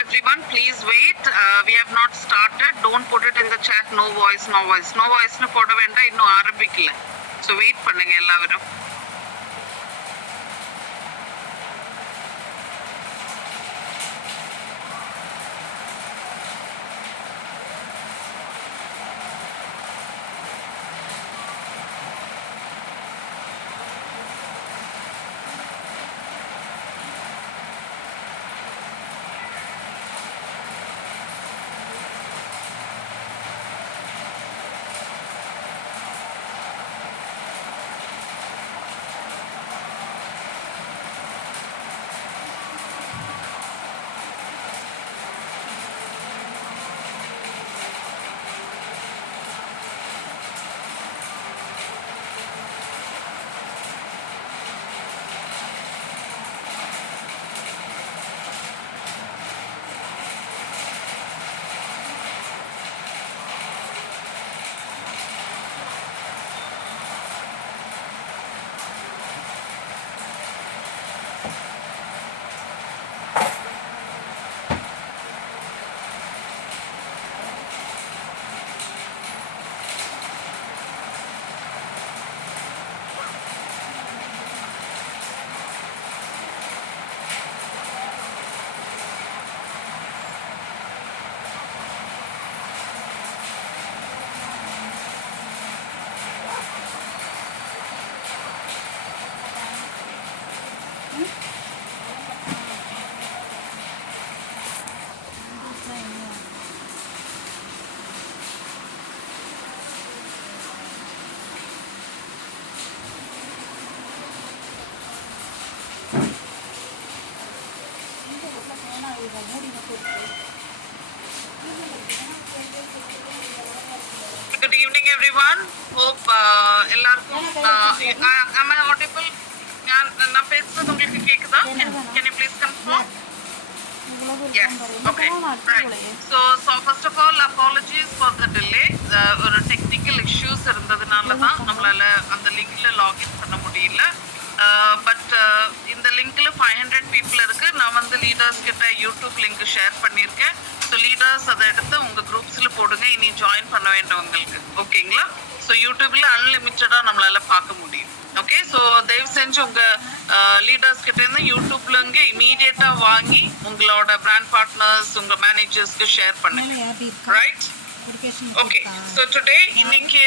Everyone, please wait. We have not started. Don't put it in the chat. No voice, no voice. No voice nu போட வேண்டாம், இன்னும் ஆரம்பிக்கல. So wait பண்ணுங்க எல்லாரும். Good evening, everyone. Hope எல்லாருக்கும் am I audible? நான் பேசுறது உங்களுக்கு கேக்குதா? Can you please confirm? Yes. Okay. Right. So first of all, apologies for the delay. ஒரு technical issues இருந்ததுனால தான் நம்மளால அந்த லிங்க்ல லாகின் பண்ண முடியல. பட் இந்த லிங்க்ல 500 people இருக்கு. நான் வந்து லீடர்ஸ் கிட்ட யூடியூப் லிங்க் ஷேர் பண்ணியிருக்கேன். ஸோ லீடர்ஸ் அதை எடுத்து உங்க குரூப்ஸ்ல போடுங்க, இனி ஜாயின் பண்ண வேண்டவங்களுக்கு. ஓகேங்களா? ஸோ யூடியூப்ல அன்லிமிட்டடா நம்மளால பார்க்க முடியும். ஓகே, ஸோ தயவு செஞ்சு உங்க லீடர்ஸ் கிட்ட இருந்து யூடியூப்ல இருந்து இமீடியட்டா வாங்கி உங்களோட பிராண்ட் பார்ட்னர்ஸ், உங்க மேனேஜர்ஸ்க்கு ஷேர் பண்ணுங்க. ரைட்? ஓகே, ஸோ டுடே இன்னைக்கு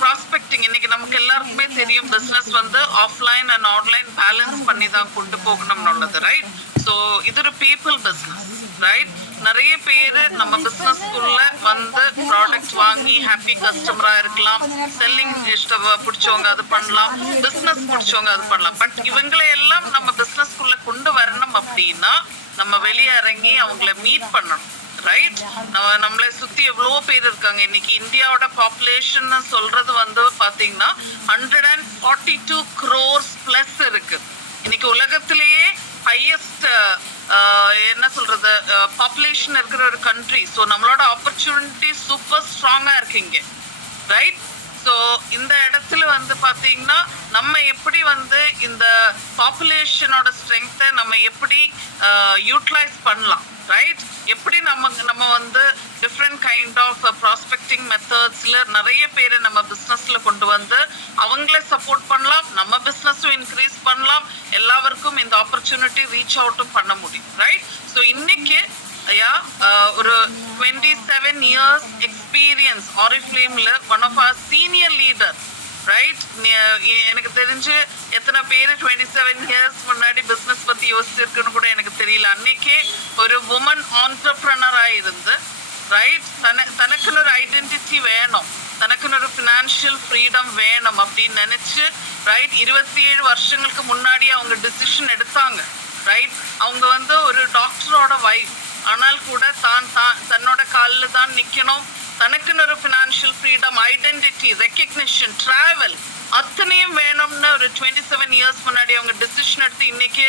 ப்ராஸ்பெக்டிங், இன்னைக்கு நமக்கு எல்லாருக்குமே தெரியும் பிஸ்னஸ் வந்து ஆஃப்லைன் அண்ட் ஆன்லைன் பேலன்ஸ் பண்ணி தான் கொண்டு போகணும்னு உள்ளது. ரைட்? ஸோ இது ஒரு பீப்புள் பிஸ்னஸ். ரைட்? நிறைய பேர் நம்ம பிஸ்னஸ்க்குள்ள வந்து ப்ராடக்ட் வாங்கி ஹாப்பி கஸ்டமரா இருக்கலாம், செல்லிங் பிடிச்சவங்க அது பண்ணலாம், பிஸ்னஸ் பிடிச்சவங்க அது பண்ணலாம். பட் இவங்களை எல்லாம் நம்ம பிஸ்னஸ்க்குள்ள கொண்டு வரணும் அப்படின்னா நம்ம வெளியே இறங்கி அவங்கள மீட் பண்ணணும். ரைட்? நம்மளை சுத்தி எவ்வளோ பேர் இருக்காங்க. இன்னைக்கு இந்தியாவோட பாப்புலேஷன் சொல்றது வந்து பாத்தீங்கன்னா 142 crores பிளஸ் இருக்கு. இன்னைக்கு உலகத்திலேயே ஹையஸ்ட் என்ன சொல்றது பாப்புலேஷன் இருக்கிற ஒரு கண்ட்ரி. ஸோ நம்மளோட ஆப்பர்ச்சுனிட்டி சூப்பர் ஸ்ட்ராங்கா இருக்குங்க. ரைட்? ஸோ இந்த இடத்துல வந்து பார்த்தீங்கன்னா நம்ம எப்படி வந்து இந்த பாப்புலேஷனோட ஸ்ட்ரென்த்தை நம்ம எப்படி யூட்டிலைஸ் பண்ணலாம். ரைட்? எப்படி நம்ம வந்து டிஃப்ரெண்ட் கைண்ட் ஆஃப் ப்ராஸ்பெக்டிங் மெத்தட்ஸில் நிறைய பேரை நம்ம பிஸ்னஸில் கொண்டு வந்து அவங்கள சப்போர்ட் பண்ணலாம், நம்ம பிஸ்னஸும் இன்க்ரீஸ் பண்ணலாம், எல்லாருக்கும் இந்த ஆப்பர்ச்சுனிட்டி ரீச் அவுட்டும் பண்ண முடியும். ரைட்? ஸோ இன்னைக்கு ஒரு 27 years எக்ஸ்பீரியன்ஸ் ஆரிஃப்ளேமில் ஒன் ஆஃப் அவர் சீனியர் லீடர் ரைட். எனக்கு தெரிஞ்சு எத்தனை பேர் 27 இயர்ஸ் முன்னாடி பிஸ்னஸ் பற்றி யோசிச்சிருக்குன்னு கூட எனக்கு தெரியல. அன்னைக்கே ஒரு உமன் ஆண்டர்ப்ரனராக இருந்து ரைட் தனக்குன்னு ஒரு ஐடென்டிட்டி வேணும், தனக்குன்னு ஒரு ஃபினான்ஷியல் ஃப்ரீடம் வேணும் அப்படின்னு நினச்சி ரைட் 27 வருஷங்களுக்கு முன்னாடி அவங்க டிசிஷன் எடுத்தாங்க. ரைட். அவங்க ஒரு டாக்டரோட வைஃப், ஆனால் கூட தன்னோட காலில் தான் நிற்கணும், தனக்குன்னு ஒரு financial freedom, identity, recognition, travel அத்தனையும் வேணும்னு ஒரு 27 இயர்ஸ் முன்னாடி அவங்க டிசிஷன் எடுத்து இன்னைக்கு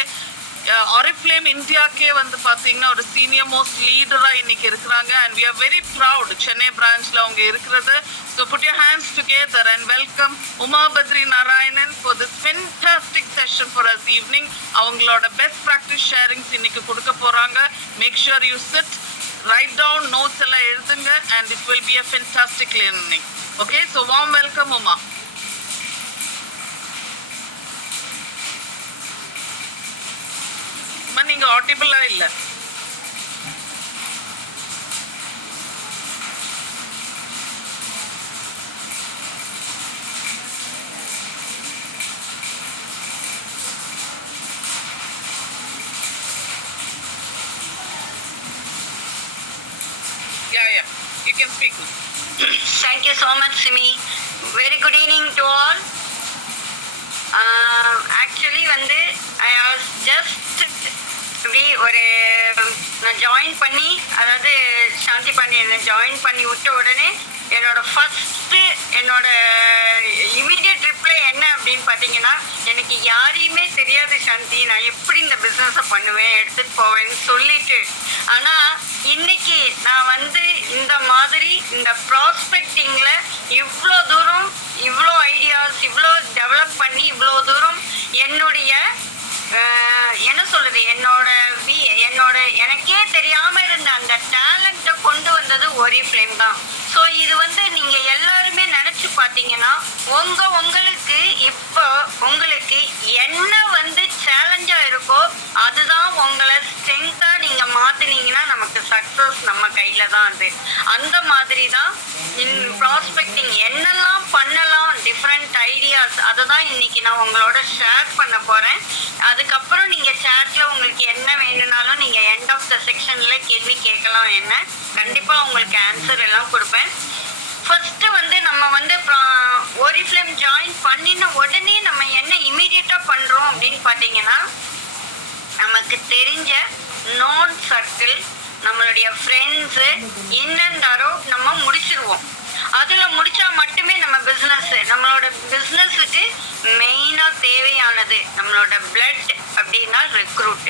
ஆரிஃப்ளேம் இந்தியாக்கே பார்த்தீங்கன்னா ஒரு சீனியர் மோஸ்ட் லீடராக இன்னைக்கு இருக்கிறாங்க. And we are very proud Chennai பிரான்ச்சில் அவங்க இருக்கிறது. So put your hands together and welcome Uma Badri Narayanan for this fantastic session for us evening. அவங்களோட பெஸ்ட் ப்ராக்டிஸ் ஷேரிங்ஸ் இன்னைக்கு கொடுக்க போகிறாங்க. Make sure you sit, write down notes எல்லாம் எழுதுங்க and it will be a fantastic learning. Okay, so warm welcome Uma. Uma நீங்க audible-ஆ இல்ல. Yeah, you can speak. Thank you so much, Simi. Very good evening to all. Actually, I was just நான் join பண்ணி, அதாவது சாந்தி பாண்டியனை join பண்ணி விட்ட உடனே என்னோட இமீடியட் ரிப்ளை என்ன அப்படின்னு பார்த்தீங்கன்னா, எனக்கு யாரையுமே தெரியாது சாந்தி, நான் எப்படி இந்த பிஸ்னஸை பண்ணுவேன் எடுத்துகிட்டு போவேன்னு சொல்லிட்டு. ஆனால் இன்னைக்கு நான் இந்த மாதிரி இந்த ப்ராஸ்பெக்டிங்கில் இவ்வளோ தூரம், இவ்வளோ ஐடியாஸ், இவ்வளோ டெவலப் பண்ணி இவ்வளோ தூரம் என்னுடைய என்ன சொல்றது, என்னோட எனக்கே தெரியாம இருந்த அந்த டேலண்ட்டை கொண்டு வந்தது ஒரிஃப்ளேம் தான். ஸோ இது நீங்க எல்லாருமே நினைச்சு பார்த்தீங்கன்னா, உங்களுக்கு இப்போ உங்களுக்கு என்ன சேலஞ்சா இருக்கோ அதுதான் உங்களை ஸ்ட்ரென்த்தா நீங்க மாத்தினீங்கன்னா நமக்கு சக்சஸ் நம்ம கையில தான். அந்த மாதிரி தான் ப்ராஸ்பெக்டிங் என்னெல்லாம் பண்ணலாம், டிஃப்ரெண்ட் ஐடியாஸ், அதை தான் இன்னைக்கு நான் உங்களோட ஷேர் பண்ண போறேன். அதுக்கப்புறம் நீங்க சாட்ல உங்களுக்கு என்ன வேணும்னாலும் நீங்க எண்ட் ஆஃப் த செக்ஷன்ல கேள்வி கேட்கலாம். என்ன கண்டிப்பா உங்களுக்கு ஆன்சர் எல்லாம் கொடுப்பேன். ஃபர்ஸ்ட் நம்ம ஒரிஃப்ளேம் ஜாயின் பண்ணின உடனே நம்ம என்ன இமீடியட்டா பண்றோம் அப்படின்னு பாத்தீங்கன்னா, நமக்கு தெரிஞ்ச நோன் சர்க்கிள், நம்மளுடைய ஃப்ரெண்ட்ஸு என்னென்றாரோ நம்ம முடிச்சிருவோம். அதில் முடித்தா மட்டுமே நம்ம நம்மளோட பிஸ்னஸுக்கு மெயினாக தேவையானது நம்மளோட பிளட் அப்படின்னா ரெக்ரூட்.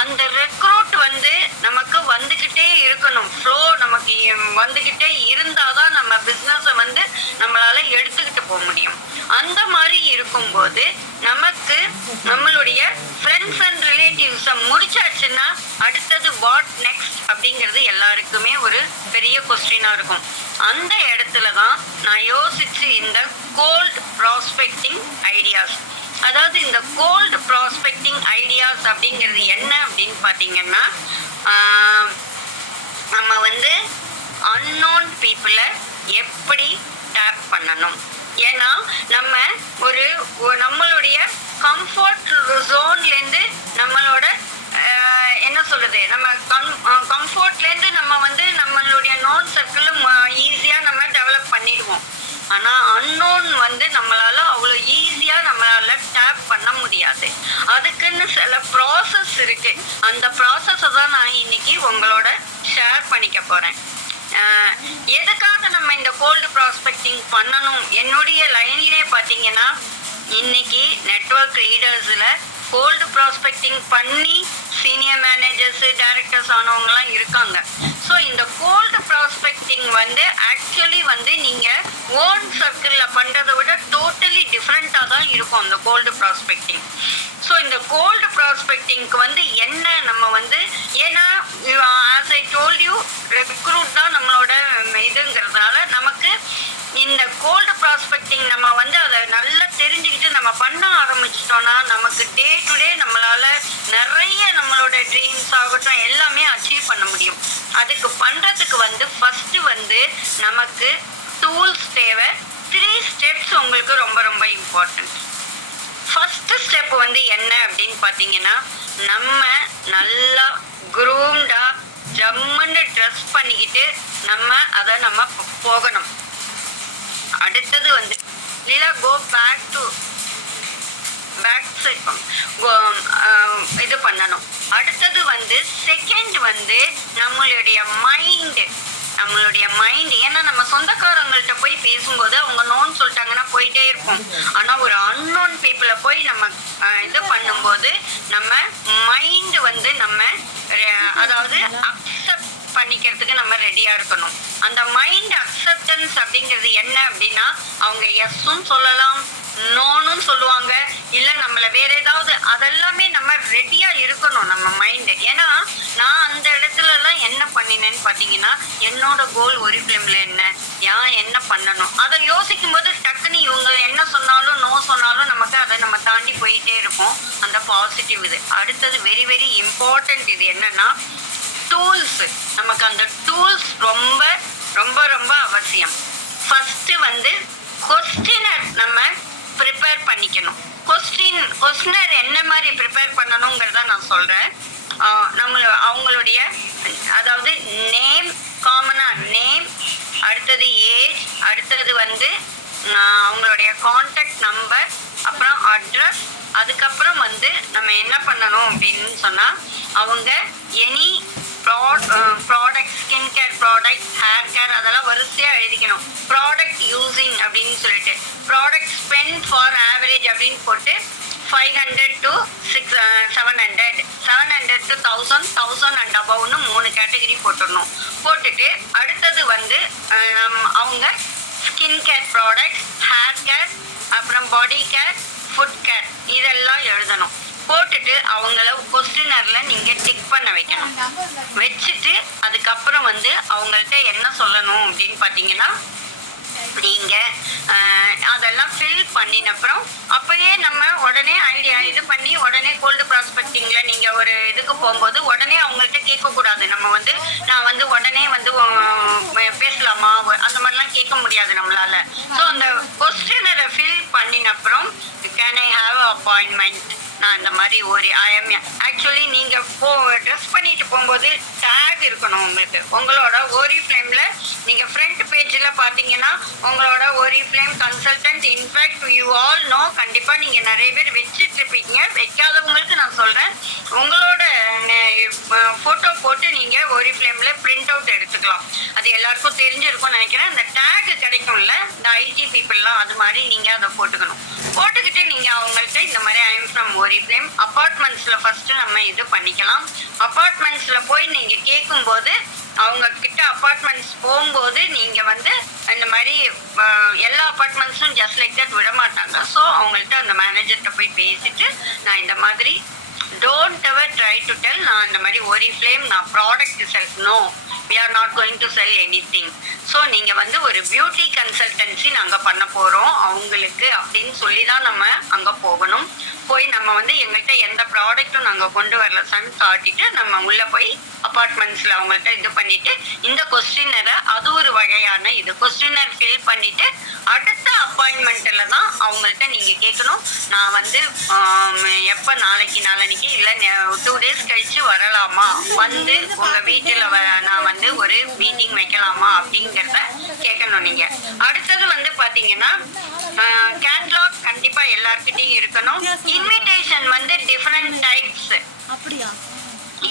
அந்த ரெக்ரூட் நமக்கு வந்துக்கிட்டே இருக்கணும், ஃப்ளோ நமக்கு வந்துக்கிட்டே இருந்தால் தான் நம்ம பிஸ்னஸை நம்மளால் எடுத்துக்கிட்டு போக முடியும். அந்த மாதிரி இருக்கும்போது நமக்கு நம்மளுடைய ஃப்ரெண்ட்ஸ் அண்ட் ரிலேட்டிவ்ஸை முடிச்சாச்சுன்னா அடுத்தது வாட் நெக்ஸ்ட் அப்படிங்கிறது எல்லாருக்குமே ஒரு பெரிய கொஸ்டினாக இருக்கும். அந்த இடத்துல தான் நான் யோசிச்சு இந்த கோல்ட் ப்ராஸ்பெக்டிங் ஐடியாஸ், அதாவது இந்த கோல்டு ப்ராஸ்பெக்டிங் ஐடியாஸ் அப்படிங்கிறது என்ன அப்படின்னு பார்த்தீங்கன்னா, நம்ம அன்னோன் பீப்புளை எப்படி டேப் பண்ணணும். ஏன்னா நம்ம நம்மளுடைய கம்ஃபர்ட் ஜோன்லேருந்து நம்மளோட என்ன சொல்றது, நம்ம கம்ஃபர்ட்லேருந்து நம்ம நம்மளுடைய நோன் சர்க்கிள் ஈஸியாக நம்ம டெவலப் பண்ணிடுவோம். ஆனால் அன்னோன் நம்மளால அவ்வளோ ஈஸியாக நம்மளால டேப் பண்ண முடியாது. அதுக்குன்னு சில ப்ராசஸ் இருக்கு. அந்த ப்ராசஸை தான் நான் இன்னைக்கு உங்களோட ஷேர் பண்ணிக்க போறேன். எதுக்காக நம்ம இந்த கோல்டு ப்ராஸ்பெக்டிங் பண்ணணும், என்னுடைய லைன்லேயே பார்த்தீங்கன்னா, இன்னைக்கு நெட்வொர்க் லீடர்ஸில் கோல்டு ப்ராஸ்பெக்டிங் பண்ணி சீனியர் மேனேஜர்ஸ், டைரக்டர்ஸ் ஆனவங்கலாம் இருக்காங்க. ஸோ இந்த கோல்டு ப்ராஸ்பெக்டிங் ஆக்சுவலி நீங்கள் ஓன் சர்க்கிளில் பண்ணுறதை விட டோட்டலி டிஃப்ரெண்ட்டாக தான் இருக்கும் அந்த கோல்டு ப்ராஸ்பெக்டிங். ஸோ இந்த கோல்டு ப்ராஸ்பெக்டிங்க்கு என்ன நம்ம ஏன்னா as I told you recruit தான் நம்மளோட இதுங்கிறதுனால நமக்கு இந்த கோல்டு ப்ராஸ்பெக்டிங் நம்ம அதை நல்லா தெரிஞ்சுக்கிட்டு நம்ம பண்ண ஆரம்பிச்சிட்டோம்னா நமக்கு டே டு டே நம்மளால நிறைய நம்மளோட ட்ரீம்ஸ் ஆகட்டும் எல்லாமே அச்சீவ் பண்ண முடியும். அதுக்கு பண்றதுக்கு ஃபர்ஸ்ட் நமக்கு டூல்ஸ் தேவை. 3 ஸ்டெப்ஸ் உங்களுக்கு ரொம்ப ரொம்ப இம்பார்ட்டன்ட். ஃபர்ஸ்ட் ஸ்டெப் வந்து என்ன அப்படின்னு பார்த்தீங்கன்னா, நம்ம நல்லா குரூம்டா ஜம்முன்னு ட்ரெஸ் பண்ணிக்கிட்டு நம்ம போகணும். அடுத்தது வந்து லீலா கோ பேக் டு இது பண்ணணும். அடுத்தது வந்து செகண்ட் வந்து நம்மளுடைய மைண்ட். ஏன்னா நம்ம சொந்தக்காரங்கள்ட்ட போய் பேசும்போது அவங்க நோன்னு சொல்லிட்டாங்கன்னா போயிட்டே இருப்போம். ஆனா ஒரு அன்னோன் பீப்புளை போய் நம்ம இது பண்ணும்போது நம்ம மைண்ட் வந்து நம்ம அதாவது அக்செப்ட் பண்ணிக்கிறதுக்கு நம்ம ரெடியா இருக்கணும். அந்த மைண்ட் அக்செப்டன்ஸ் அப்படிங்கிறது என்ன அப்படின்னா, அவங்க எஸ்ஸும் சொல்லலாம், நோனும் சொல்லுவாங்க, இல்ல நம்மள வேற ஏதாவது, அதெல்லாமே நம்ம ரெடியா இருக்கணும் நம்ம மைண்ட். ஏன்னா நான் அந்த இடத்துல எல்லாம் என்ன பண்ணினேன்னு பாத்தீங்கன்னா, என்னோட கோல் ஒரு ஃபிலிம்ல என்ன பண்ணணும் அதை யோசிக்கும் போது டக்குன்னு இவங்க என்ன சொன்னாலும் நோ சொன்னாலும் நமக்கு அதை நம்ம தாண்டி போயிட்டே இருப்போம். அந்த பாசிட்டிவ் இது. அடுத்தது வெரி வெரி இம்பார்ட்டன்ட் இது என்னன்னா, டூல்ஸ். நமக்கு அந்த டூல்ஸ் ரொம்ப ரொம்ப ரொம்ப அவசியம். ஃபர்ஸ்ட் வந்து கொஸ்டினர் நம்ம ப்ரிப்பேர் பண்ணிக்கணும். கொஸ்டினர் என்ன மாதிரி ப்ரிப்பேர் பண்ணணுங்கிறத நான் சொல்றேன். அவங்களுடைய அதாவது நேம், காமனா நேம், அடுத்தது ஏஜ், அடுத்தது வந்து அவங்களுடைய கான்டாக்ட் நம்பர், அப்புறம் அட்ரஸ். அதுக்கப்புறம் வந்து நம்ம என்ன பண்ணணும் அப்படின்னு சொன்னா, அவங்க any product, skin care product, hair care, அதெல்லாம் வரிசையா எழுதிக்கணும். ப்ராடக்ட் யூசிங் அப்படின்னு சொல்லிட்டு, ப்ராடக்ட் ஸ்பெண்ட் ஃபார் ஆவரேஜ் அப்படின்னு போட்டு 500 to 700 to 1000 and above 3 category போட்டுடணும். போட்டுட்டு அடுத்தது வந்து அவங்க skin care product, hair care, அப்புறம் பாடி கேர், ஃபுட் கேர், இதெல்லாம் எழுதணும். போட்டுட்டு அவங்கள கொஸ்டினர்ல நீங்க டிக் பண்ண வைக்கணும். வச்சுட்டு அதுக்கப்புறம் வந்து அவங்கள்ட்ட என்ன சொல்லணும் அப்படின்னு பாத்தீங்கன்னா, நீங்க அதெல்லாம் ஃபில் பண்ணின அப்புறம் அப்பயே நம்ம உடனே ஐடியா இது பண்ணி உடனே கோல்டு ப்ராஸ்பெக்டிங்ல நீங்க ஒரு இதுக்கு போகும்போது உடனே அவங்கள்ட்ட கேட்க கூடாது. நம்ம வந்து நான் வந்து உடனே வந்து பேசலாமா அந்த மாதிரிலாம் கேட்க முடியாது நம்மளால. ஸோ அந்த கொஸ்டினரை ஃபில் பண்ணின அப்புறம் கேன் ஐ ஹாவ் அப்பாயின்மெண்ட், நான் இந்த மாதிரி ஒரு ஆக்சுவலி நீங்க ட்ரெஸ் பண்ணிட்டு போகும்போது டேக் இருக்கணும் உங்களுக்கு. உங்களோட ஓரிஃப்ளேம்ல நீங்க ஃப்ரண்ட் பேஜ்ல பாத்தீங்கன்னா உங்களோட Oriflame consultant, in fact you all know, கண்டிப்பா நீங்க நிறைய பேர் வச்சுட்டு இருப்பீங்க. வைக்காதவங்களுக்கு நான் சொல்றேன், உங்களோட போட்டோ போட்டு நீங்க ஓரிஃப்ளேம்ல பிரிண்ட் அவுட் எடுத்துக்கலாம். அது எல்லாருக்கும் தெரிஞ்சிருக்கும்னு நினைக்கிறேன். இந்த டேக் கிடைக்கும்ல, இந்த ஐடி பீப்புள்லாம், அது மாதிரி நீங்க அதை போட்டுக்கணும். போட்டுக்கிட்டு நீங்க அவங்கள்ட்ட இந்த மாதிரி ஐ எம் ஃப்ரம் ஓரிஃப்ளேம் அபார்ட்மெண்ட்ஸ்ல ஃபர்ஸ்ட் நம்ம இது பண்ணிக்கலாம். அபார்ட்மெண்ட்ஸ்ல போய் நீங்க கேட்கும்போது அவங்க கிட்ட அபார்ட்மெண்ட்ஸ் போகும்போது நீங்க வந்து இந்த மாதிரி எல்லா அபார்ட்மெண்ட்ஸும் ஜஸ்ட் லைக் தட் விட மாட்டாங்க. ஸோ அவங்கள்ட்ட அந்த மேனேஜர்கிட்ட போய் பேசிட்டு, நான் இந்த மாதிரி don't ever try to tell, நான் இந்த மாதிரி ஓரிஃப்ளேம் நான் product sell, no we are not going to sell anything. So நீங்க வந்து ஒரு பியூட்டி கன்சல்டன்சி நாங்க பண்ண போறோம் அவங்களுக்கு அப்படின்னு சொல்லி தான் நம்ம அங்க போகணும். போய் நம்ம வந்து எங்கள்கிட்ட எந்த ப்ராடக்ட்டும் நாங்க கொண்டு வரல சன் காட்டிட்டு நம்ம உள்ள போய் அபார்ட்மெண்ட்ஸ்ல அவங்கள்ட்ட இது பண்ணிட்டு இந்த கொஸ்டினரை, அது ஒரு வகையான இது கொஸ்டினர் ஃபில் பண்ணிட்டு அடுத்த அப்பாயின்மெண்ட்ல தான் அவங்கள்ட்ட நீங்க கேட்கணும், நான் வந்து எப்ப நாளைக்கு இல்ல 2 days கழிச்சு வரலாமா, வந்து உங்க வீட்டுல நான் வந்து ஒரு மீட்டிங் வைக்கலாமா அப்படிங்கறத கேட்கணும் நீங்க. அடுத்தது வந்து பாத்தீங்கன்னா கேட்லாக் கண்டிப்பா எல்லார்கிட்டயும் இருக்கணும். இன்விடேஷன் வந்து டிஃபரெண்ட் டைப்ஸ். அப்படியா?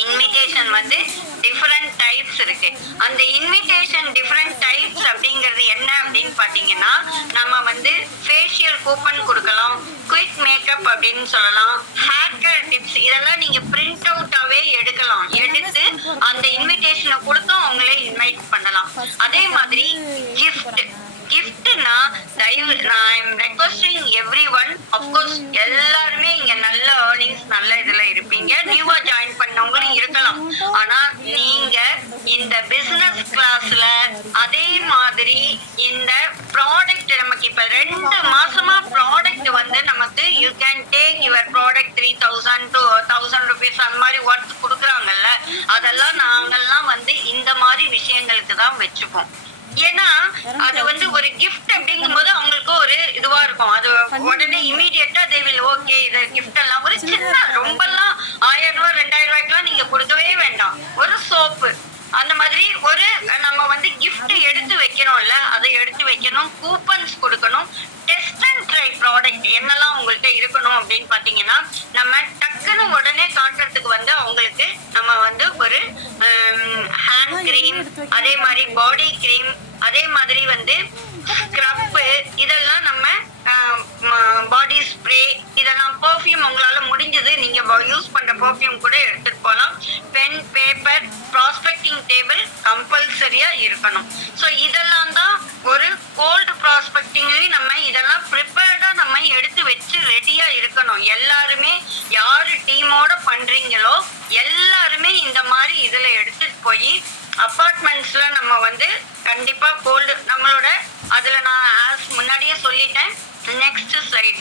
இன்விடேஷன் வந்து டிஃபரெண்ட் டைப்ஸ் இருக்கு. அந்த இன்விடேஷன் டிஃபரெண்ட் டைப்ஸ் அப்படிங்கிறது என்ன அப்படின்னு பாத்தீங்கன்னா, நம்ம வந்து ஃபேஷியல் கூப்பன் கொடுக்கலாம், குயிக் மேக்கப் அப்படின்னு சொல்லலாம், ஹேர் கேர் டிப்ஸ், இதெல்லாம் நீங்க பிரிண்ட் அவுட்டாவே எடுக்கலாம். எடுத்து அந்த இன்விடேஷனை கொடுத்து அவங்களே இன்வைட் பண்ணலாம். அதே மாதிரி கிஃப்ட்னா I am requesting everyone, of course எல்லாருமே இங்க நல்ல ஏர்னிங்ஸ் நல்ல இதுல இருப்பீங்க, நியூவா ஜாயின் பண்ணவங்களும் இருக்கலாம். ஆனா நீங்க இந்த பிசினஸ் கிளாஸ்ல அதே மாதிரி இந்த ப்ராடக்ட் நமக்கு இப்ப 2 மாசமா ப்ராடக்ட் வந்து நமக்கு you can take your product 3000 to 1000 rupees அந்த மாதிரி ஒர்த் கொடுக்குறாங்கல்ல, அதெல்லாம் நாங்கெல்லாம் வந்து இந்த மாதிரி விஷயங்களுக்கு தான் வச்சுப்போம். ஏன்னா அது வந்து ஒரு gift அப்படிங்கும்போது அவங்களுக்கு ஒரு இதுவா இருக்கும். அது உடனே இமீடியட்டா தே வில் ஓகே இது gift எல்லாம் ஒரு சின்ன ரொம்பலாம் 1000 ரூபாய் 2000 ரூபாய்க்குலாம் நீங்க கொடுக்கவே வேண்டாம். ஒரு சோப்பு அந்த மாதிரி ஒரு நம்ம வந்து gift எடுத்து வைக்கணும்ல, அதை எடுத்து வைக்கணும். கூப்பன்ஸ் கொடுக்கணும். டெஸ்ட் அண்ட் ட்ரை ப்ராடக்ட் என்னெல்லாம் உங்கள்கிட்ட இருக்கணும் அப்படின்னு பாத்தீங்கன்னா, நம்ம டக்குன்னு உடனே காட்டுறதுக்கு வந்து அவங்களுக்கு நம்ம வந்து ஒரு ஹேண்ட் கிரீம், அதே மாதிரி பாடி கிரீம், அதே மாதிரி வந்து ஸ்க்ரப்பு, இதெல்லாம் நம்ம பாடி ஸ்ப்ரே, இதெல்லாம் பெர்ஃப்யூம் உங்களால முடிஞ்சது நீங்க யூஸ் பண்ற பெர்ஃப்யூம் கூட எடுத்துட்டு போகலாம். பென், பேப்பர், ப்ராஸ்பெக்டிங் டேபிள் கம்பல்சரியா இருக்கணும். ஸோ இதெல்லாம் தான் ஒரு கோல்டு ப்ராஸ்பெக்டிங்லயும் நம்ம இதெல்லாம் ப்ரிப்பேர்டா நம்ம எடுத்து வச்சு ரெடியா இருக்கணும். எல்லாருமே யாரு டீமோட பண்றீங்களோ எல்லாருமே இந்த மாதிரி இதுல எடுத்துட்டு போய் அபார்ட்மெண்ட்ஸ்ல நம்ம வந்து கண்டிப்பா கோல்டு நம்மளோட அதுல நான் ஆஸ் முன்னாடியே சொல்லிட்டேன். நெக்ஸ்ட் ஸ்லைட்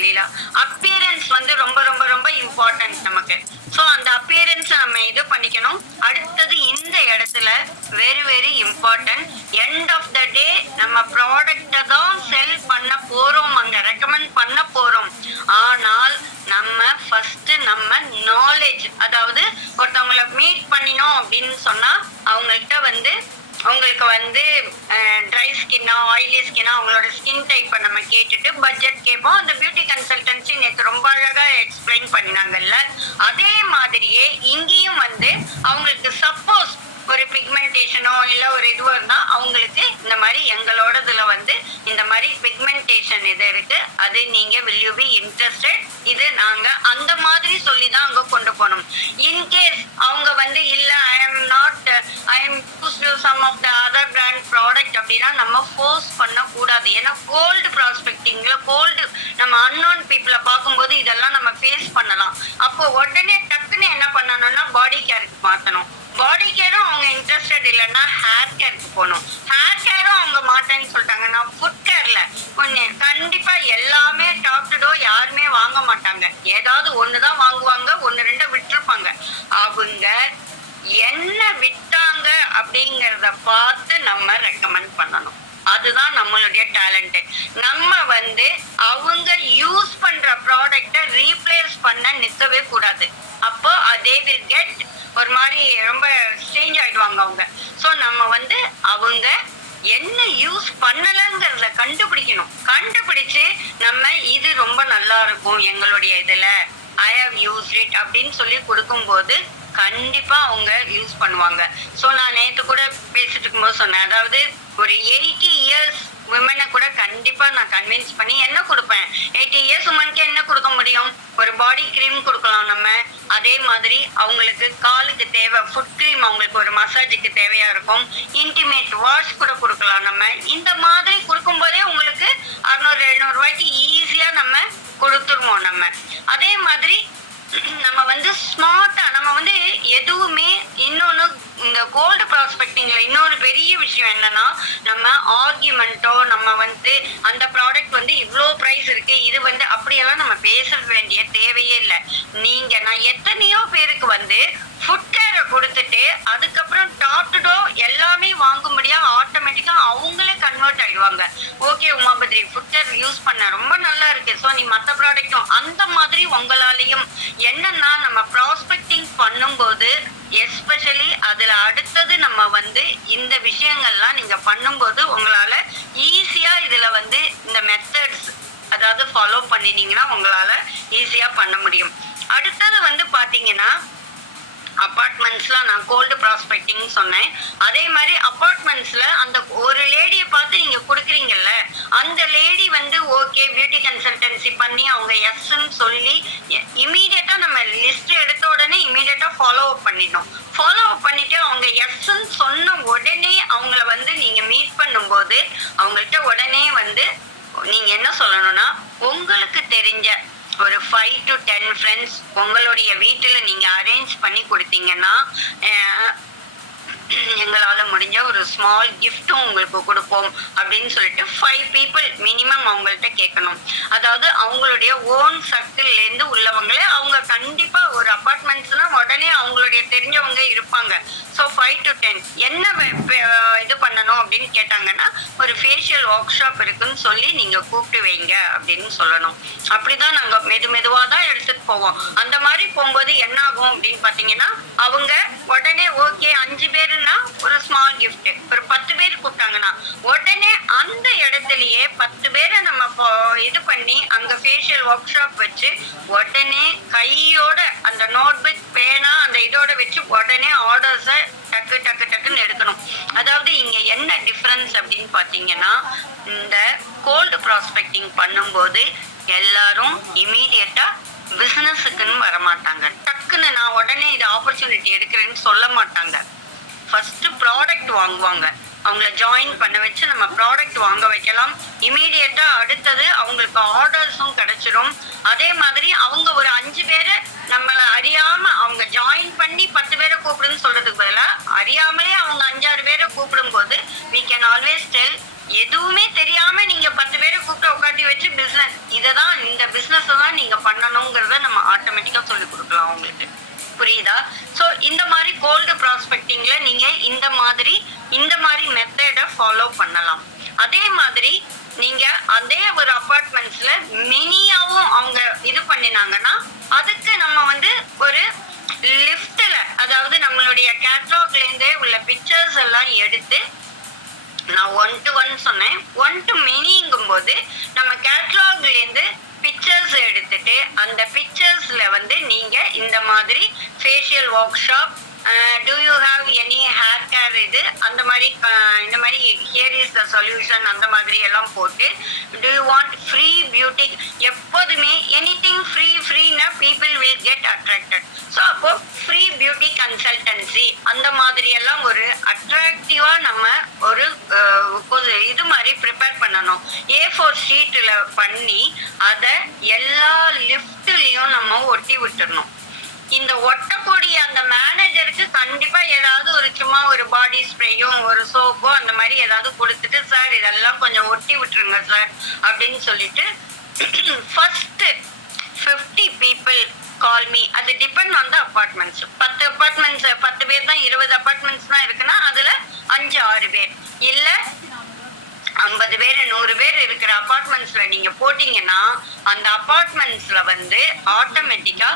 லீலா, அப்பியரன்ஸ் வந்து ரொம்ப ரொம்ப ரொம்ப இம்பார்ட்டன்ட் நமக்கு. ஸோ அந்த அப்பியரன்ஸ் நம்ம இது பண்ணிக்கணும். அடுத்தது இந்த இடத்துல very very important, end of the day நம்ம ப்ராடக்டை தான் செல் பண்ண போறோம், அங்க ரெக்கமெண்ட் பண்ண போறோம். ஆனால் நம்ம ஃபர்ஸ்ட் நம்ம நாலேஜ், அதாவது ஒருத்தவங்களை மீட் பண்ணினோம் அப்படின்னு சொன்னா அவங்கள்ட்ட வந்து அவங்களுக்கு வந்து ட்ரை ஸ்கின்னா ஆயிலி ஸ்கின்னா அவங்களோட ஸ்கின் டைப்பை நம்ம கேட்டுட்டு பட்ஜெட் கேட்போம். அந்த பியூட்டி கன்சல்டன்சி நேற்று ரொம்ப அழகா எக்ஸ்பிளைன் பண்ணினாங்கல்ல, அதே மாதிரியே இங்கேயும் வந்து அவங்களுக்கு சப்போஸ் ஒரு பிக்மெண்டேஷனோ இல்லை ஒரு இதுவோ இருந்தால் அவங்களுக்கு இந்த மாதிரி எங்களோடதுல வந்து இந்த மாதிரி பிக்மெண்டேஷன் இது இருக்கு, அது நீங்க will you be interested, இது நாங்க அந்த மாதிரி சொல்லி தான் அங்க கொண்டு போனோம். இன்கேஸ் அவங்க வந்து இல்ல I am not I am used some of the other brand product அப்படின்னா நம்ம ஃபோர்ஸ் பண்ணக்கூடாது. ஏன்னா கோல்டு ப்ராஸ்பெக்டிங்ல கோல்டு நம்ம அன்னோன் பீப்புளை பார்க்கும்போது இதெல்லாம் நம்ம ஃபேஸ் பண்ணலாம். அப்போ உடனே டக்குன்னு என்ன பண்ணணும்னா பாடி கேருக்கு மாற்றணும். பாடி கேரும் அவங்க இன்ட்ரெஸ்டட் இல்லைன்னா ஹேர் கேருக்கு போகணும். ஹேர் கேரும் அவங்க மாட்டேன்னு சொல்லிட்டாங்கன்னா ஃபுட் கேர்ல கொஞ்சம் கண்டிப்பா எல்லாமே டாப் டு டோ யாருமே வாங்க மாட்டாங்க. ஏதாவது ஒண்ணுதான் வாங்குவாங்க, ஒன்னு ரெண்டு விட்டுருப்பாங்க. அவங்க என்ன விட்டாங்க அப்படிங்கறத பார்த்து நம்ம ரெக்கமெண்ட் பண்ணணும். அதுதான் நம்மளுடைய டேலண்ட். நம்ம வந்து அவங்க யூஸ் பண்ற ப்ராடக்ட ரீப்ளேஸ் பண்ண நிற்கவே கூடாது. அப்போ அதே வில் கெட் ஒரு மாதிரி ரொம்ப ஸ்ட்ரேஞ்ச் ஆயிடுவாங்க அவங்க. ஸோ நம்ம வந்து அவங்க என்ன யூஸ் பண்ணலங்கிறத கண்டுபிடிக்கணும். கண்டுபிடிச்சு நம்ம இது ரொம்ப நல்லா இருக்கும் எங்களுடைய இதுல ஐ ஹவ் யூஸ்ட் இட் அப்படின்னு சொல்லி கொடுக்கும்போது கண்டிப்பா அவங்க யூஸ் பண்ணுவாங்க. ஸோ நான் நேற்று கூட பேசிட்டு இருக்கும்போது சொன்னேன், அதாவது ஒரு 80 இயர்ஸ் விமனை கூட கண்டிப்பா நான் கன்வின்ஸ் பண்ணி என்ன கொடுப்பேன். 80 இயர்ஸ் உமனுக்கு என்ன கொடுக்க முடியும்? ஒரு பாடி கிரீம் கொடுக்கலாம் நம்ம. அதே மாதிரி அவங்களுக்கு காலுக்கு தேவை ஃபுட் கிரீம், அவங்களுக்கு ஒரு மசாஜுக்கு தேவையா இருக்கும். இன்டிமேட் வாஷ் கூட கொடுக்கலாம் நம்ம. இந்த மாதிரி கொடுக்கும் போதே உங்களுக்கு 600-700 ரூபாய்க்கு ஈஸியா நம்ம கொடுத்துருவோம் நம்ம. அதே மாதிரி நம்ம வந்து ஸ்மார்ட்டா நம்ம வந்து எதுவுமே இன்னொன்னு இந்த கோல்டு ப்ராஸ்பெக்டிங்ல இன்னொரு பெரிய விஷயம் என்னன்னா, நம்ம ஆர்கியூமெண்ட்டோ நம்ம வந்து அந்த ப்ராடக்ட் வந்து இவ்வளோ ப்ரைஸ் இருக்கு இது வந்து அப்படியெல்லாம் நம்ம பேச வேண்டிய தேவையே இல்லை. நான் எத்தனையோ பேருக்கு வந்து ஃபுட் கேரை கொடுத்துட்டு அதுக்கப்புறம் டாப் டு டோ எல்லாமே வாங்கும்படியா ஆட்டோமேட்டிக்கா அவங்களே கன்வெர்ட் ஆயிடுவாங்க. ஓகே உமாபத்ரி ஃபுட் கேர் யூஸ் பண்ண ரொம்ப நல்லா இருக்கு, ஸோ நீ மற்ற ப்ராடக்டும் அந்த மாதிரி உங்களாலையும் என்னன்னா நம்ம ப்ராஸ்பெக்டிங் பண்ணும்போது எஸ்பெஷலி அதுல அடுத்தது நம்ம வந்து இந்த விஷயங்கள்லாம் நீங்க பண்ணும்போது உங்களால ஈஸியா இதுல வந்து இந்த மெத்தட்ஸ் அதாவது ஃபாலோ பண்ணினீங்கன்னா உங்களால ஈஸியா பண்ண முடியும். அடுத்தது வந்து பாத்தீங்கன்னா அபார்ட்மெண்ட்ஸ்ல நான் கோல்டு ப்ராஸ்பெக்டிங் சொன்னேன். அதே மாதிரி அபார்ட்மெண்ட்ஸ்ல அந்த ஒரு லேடியை பார்த்து நீங்க கொடுக்குறீங்கல்ல, அந்த லேடி வந்து ஓகே பியூட்டி கன்சல்டன்சி பண்ணி அவங்க எஸ்ன்னு சொல்லி இமீடியட்டா நம்ம லிஸ்ட் எடுத்த உடனே இமீடியட்டா ஃபாலோ அப் பண்ணிடணும். ஃபாலோ அப் பண்ணிட்டு அவங்க எஸ்ன்னு சொன்ன உடனே அவங்கள வந்து நீங்க மீட் பண்ணும்போது அவங்கள்ட்ட உடனே வந்து நீங்க என்ன சொல்லணும்னா, உங்களுக்கு தெரிஞ்ச ஒரு 5 to 10 ஃப்ரெண்ட்ஸ் உங்களுடைய வீட்டுல நீங்க அரேஞ்ச் பண்ணி கொடுத்தீங்கன்னா எங்களால முடிஞ்ச ஒரு ஸ்மால் கிஃப்டும் உங்களுக்கு கொடுப்போம் அப்படின்னு சொல்லிட்டு 5 people மினிமம் அவங்கள்ட்ட கேட்கணும். அதாவது அவங்களுடைய ஓன் சர்க்கிள்ல இருந்து உள்ளவங்களே அவங்க கண்டிப்பா ஒரு அபார்ட்மெண்ட்ஸ்னா உடனே அவங்களுடைய தெரிஞ்சவங்க இருப்பாங்க. ஸோ 5 to 10 என்ன இது பண்ணணும் அப்படின்னு கேட்டாங்கன்னா, ஒரு ஃபேஷியல் ஒர்க் ஷாப் இருக்குன்னு சொல்லி நீங்க கூப்பிட்டு வைங்க அப்படின்னு சொல்லணும். அப்படிதான் நாங்க மெதுவா தான் எடுத்துட்டு போவோம். அந்த மாதிரி போகும்போது என்ன ஆகும் அப்படின்னு பாத்தீங்கன்னா, அவங்க உடனே ஓகே 5 பேருன்னா ஒரு ஸ்மால் கிஃப்ட், ஒரு 10 பேர் கூப்பிட்டாங்கன்னா உடனே அந்த இடத்துலயே 10 பேரை நம்ம இது பண்ணி அங்க ஃபேஷியல் ஒர்க் ஷாப் வச்சு உடனே கையோட அந்த நோட்புக் பேனா அந்த இதோட வச்சு உடனே ஆர்டர்ஸை டக்குன்னு எடுக்கணும். அதாவது இங்க என்ன டிஃபரன்ஸ் அப்படின்னு பாத்தீங்கன்னா, இந்த கோல்டு ப்ராஸ்பெக்டிங் பண்ணும்போது எல்லாரும் இமீடியட்டா பிசினஸுக்குன்னு வரமாட்டாங்க. டக்குன்னு நான் உடனே இது ஆப்பர்ச்சுனிட்டி எடுக்கிறேன்னு சொல்ல மாட்டாங்க. ஃபர்ஸ்ட் ப்ராடக்ட் வாங்குவாங்க. அவங்கள ஜாயின் பண்ண வச்சு நம்ம ப்ராடக்ட் வாங்க வைக்கலாம். இமீடியட்டா அடுத்தது அவங்களுக்கு ஆர்டர்ஸும் கிடைச்சிரும். அதே மாதிரி அவங்க ஒரு 5 பேரை நம்மளை அறியாம அவங்க ஜாயின் பண்ணி 10 பேரை கூப்பிடுன்னு சொல்றதுக்கு பதிலா அறியாமலே அவங்க 5-6 பேரை கூப்பிடும் போது we can always tell, எதுவுமே தெரியாம நீங்க 10 பேரை கூப்பிட்டு உட்காந்து வச்சு பிசினஸ் இததான் இந்த பிசினஸ் தான் நீங்க பண்ணணுங்கிறத நம்ம ஆட்டோமேட்டிக்கா சொல்லி கொடுக்கலாம் அவங்களுக்கு. புரியுதா? சோ இந்த மாதிரி கோல்டு ப்ராஸ்பெக்டிங்ல நீங்க இந்த மாதிரி மெத்தடை ஃபாலோ பண்ணலாம். அதே மாதிரி நீங்க அதே ஒரு அபார்ட்மெண்ட்ஸ்ல மினியாவும் அவங்க இது பண்ணினாங்கன்னா அதுக்கு நம்ம வந்து ஒரு லிஃப்ட்ல, அதாவது நம்மளுடைய கேட்டலாக்ல இருந்தே உள்ள பிக்சர்ஸ் எல்லாம் எடுத்து, நான் 1 to 1 சொன்னேன், 1 to manyங்கும் போது நம்ம கேட்டலாக்ல இருந்து பிக்சர்ஸ் எடுத்துட்டு அந்த பிக்சர்ஸ்ல வந்து நீங்க இந்த மாதிரி facial work shop, do you have any hair care இது அந்த மாதிரி இந்த மாதிரி here is the solution அந்த மாதிரி எல்லாம் போட்டு, do you want free beauty, எப்போதுமே anything ஃப்ரீனா people will get attracted. So அப்போ ஃப்ரீ பியூட்டி கன்சல்டன்சி அந்த மாதிரி எல்லாம் ஒரு அட்ராக்டிவா நம்ம ஒரு இது மாதிரி ப்ரிப்பேர் பண்ணணும். A4 ஷீட்ல பண்ணி அதை எல்லா லிஃப்ட்லயும் நம்ம ஒட்டி விட்டுறணும். இந்த ஒட்டக்கூடிய அந்த மேனேஜருக்கு கண்டிப்பா ஏதாவது ஒரு சும்மா ஒரு பாடி ஸ்ப்ரேயும் ஒரு சோப்போ அந்த மாதிரி ஏதாவது கொடுத்துட்டு, சார் இதெல்லாம் கொஞ்சம் ஒட்டி விட்டுருங்க சார் அப்படின்னு சொல்லிட்டு ஃபர்ஸ்ட் 50 people call me. அது depend on the apartments. 10 apartments 10 பேர் தான், 20 அபார்ட்மெண்ட்ஸ் தான் இருக்குன்னா அதுல 5-6 பேர் இல்ல 50 பேர் 100 பேர் இருக்கிற அபார்ட்மெண்ட்ஸ்ல நீங்க போட்டீங்கன்னா அந்த அபார்ட்மெண்ட்ஸ்ல வந்து ஆட்டோமேட்டிக்கா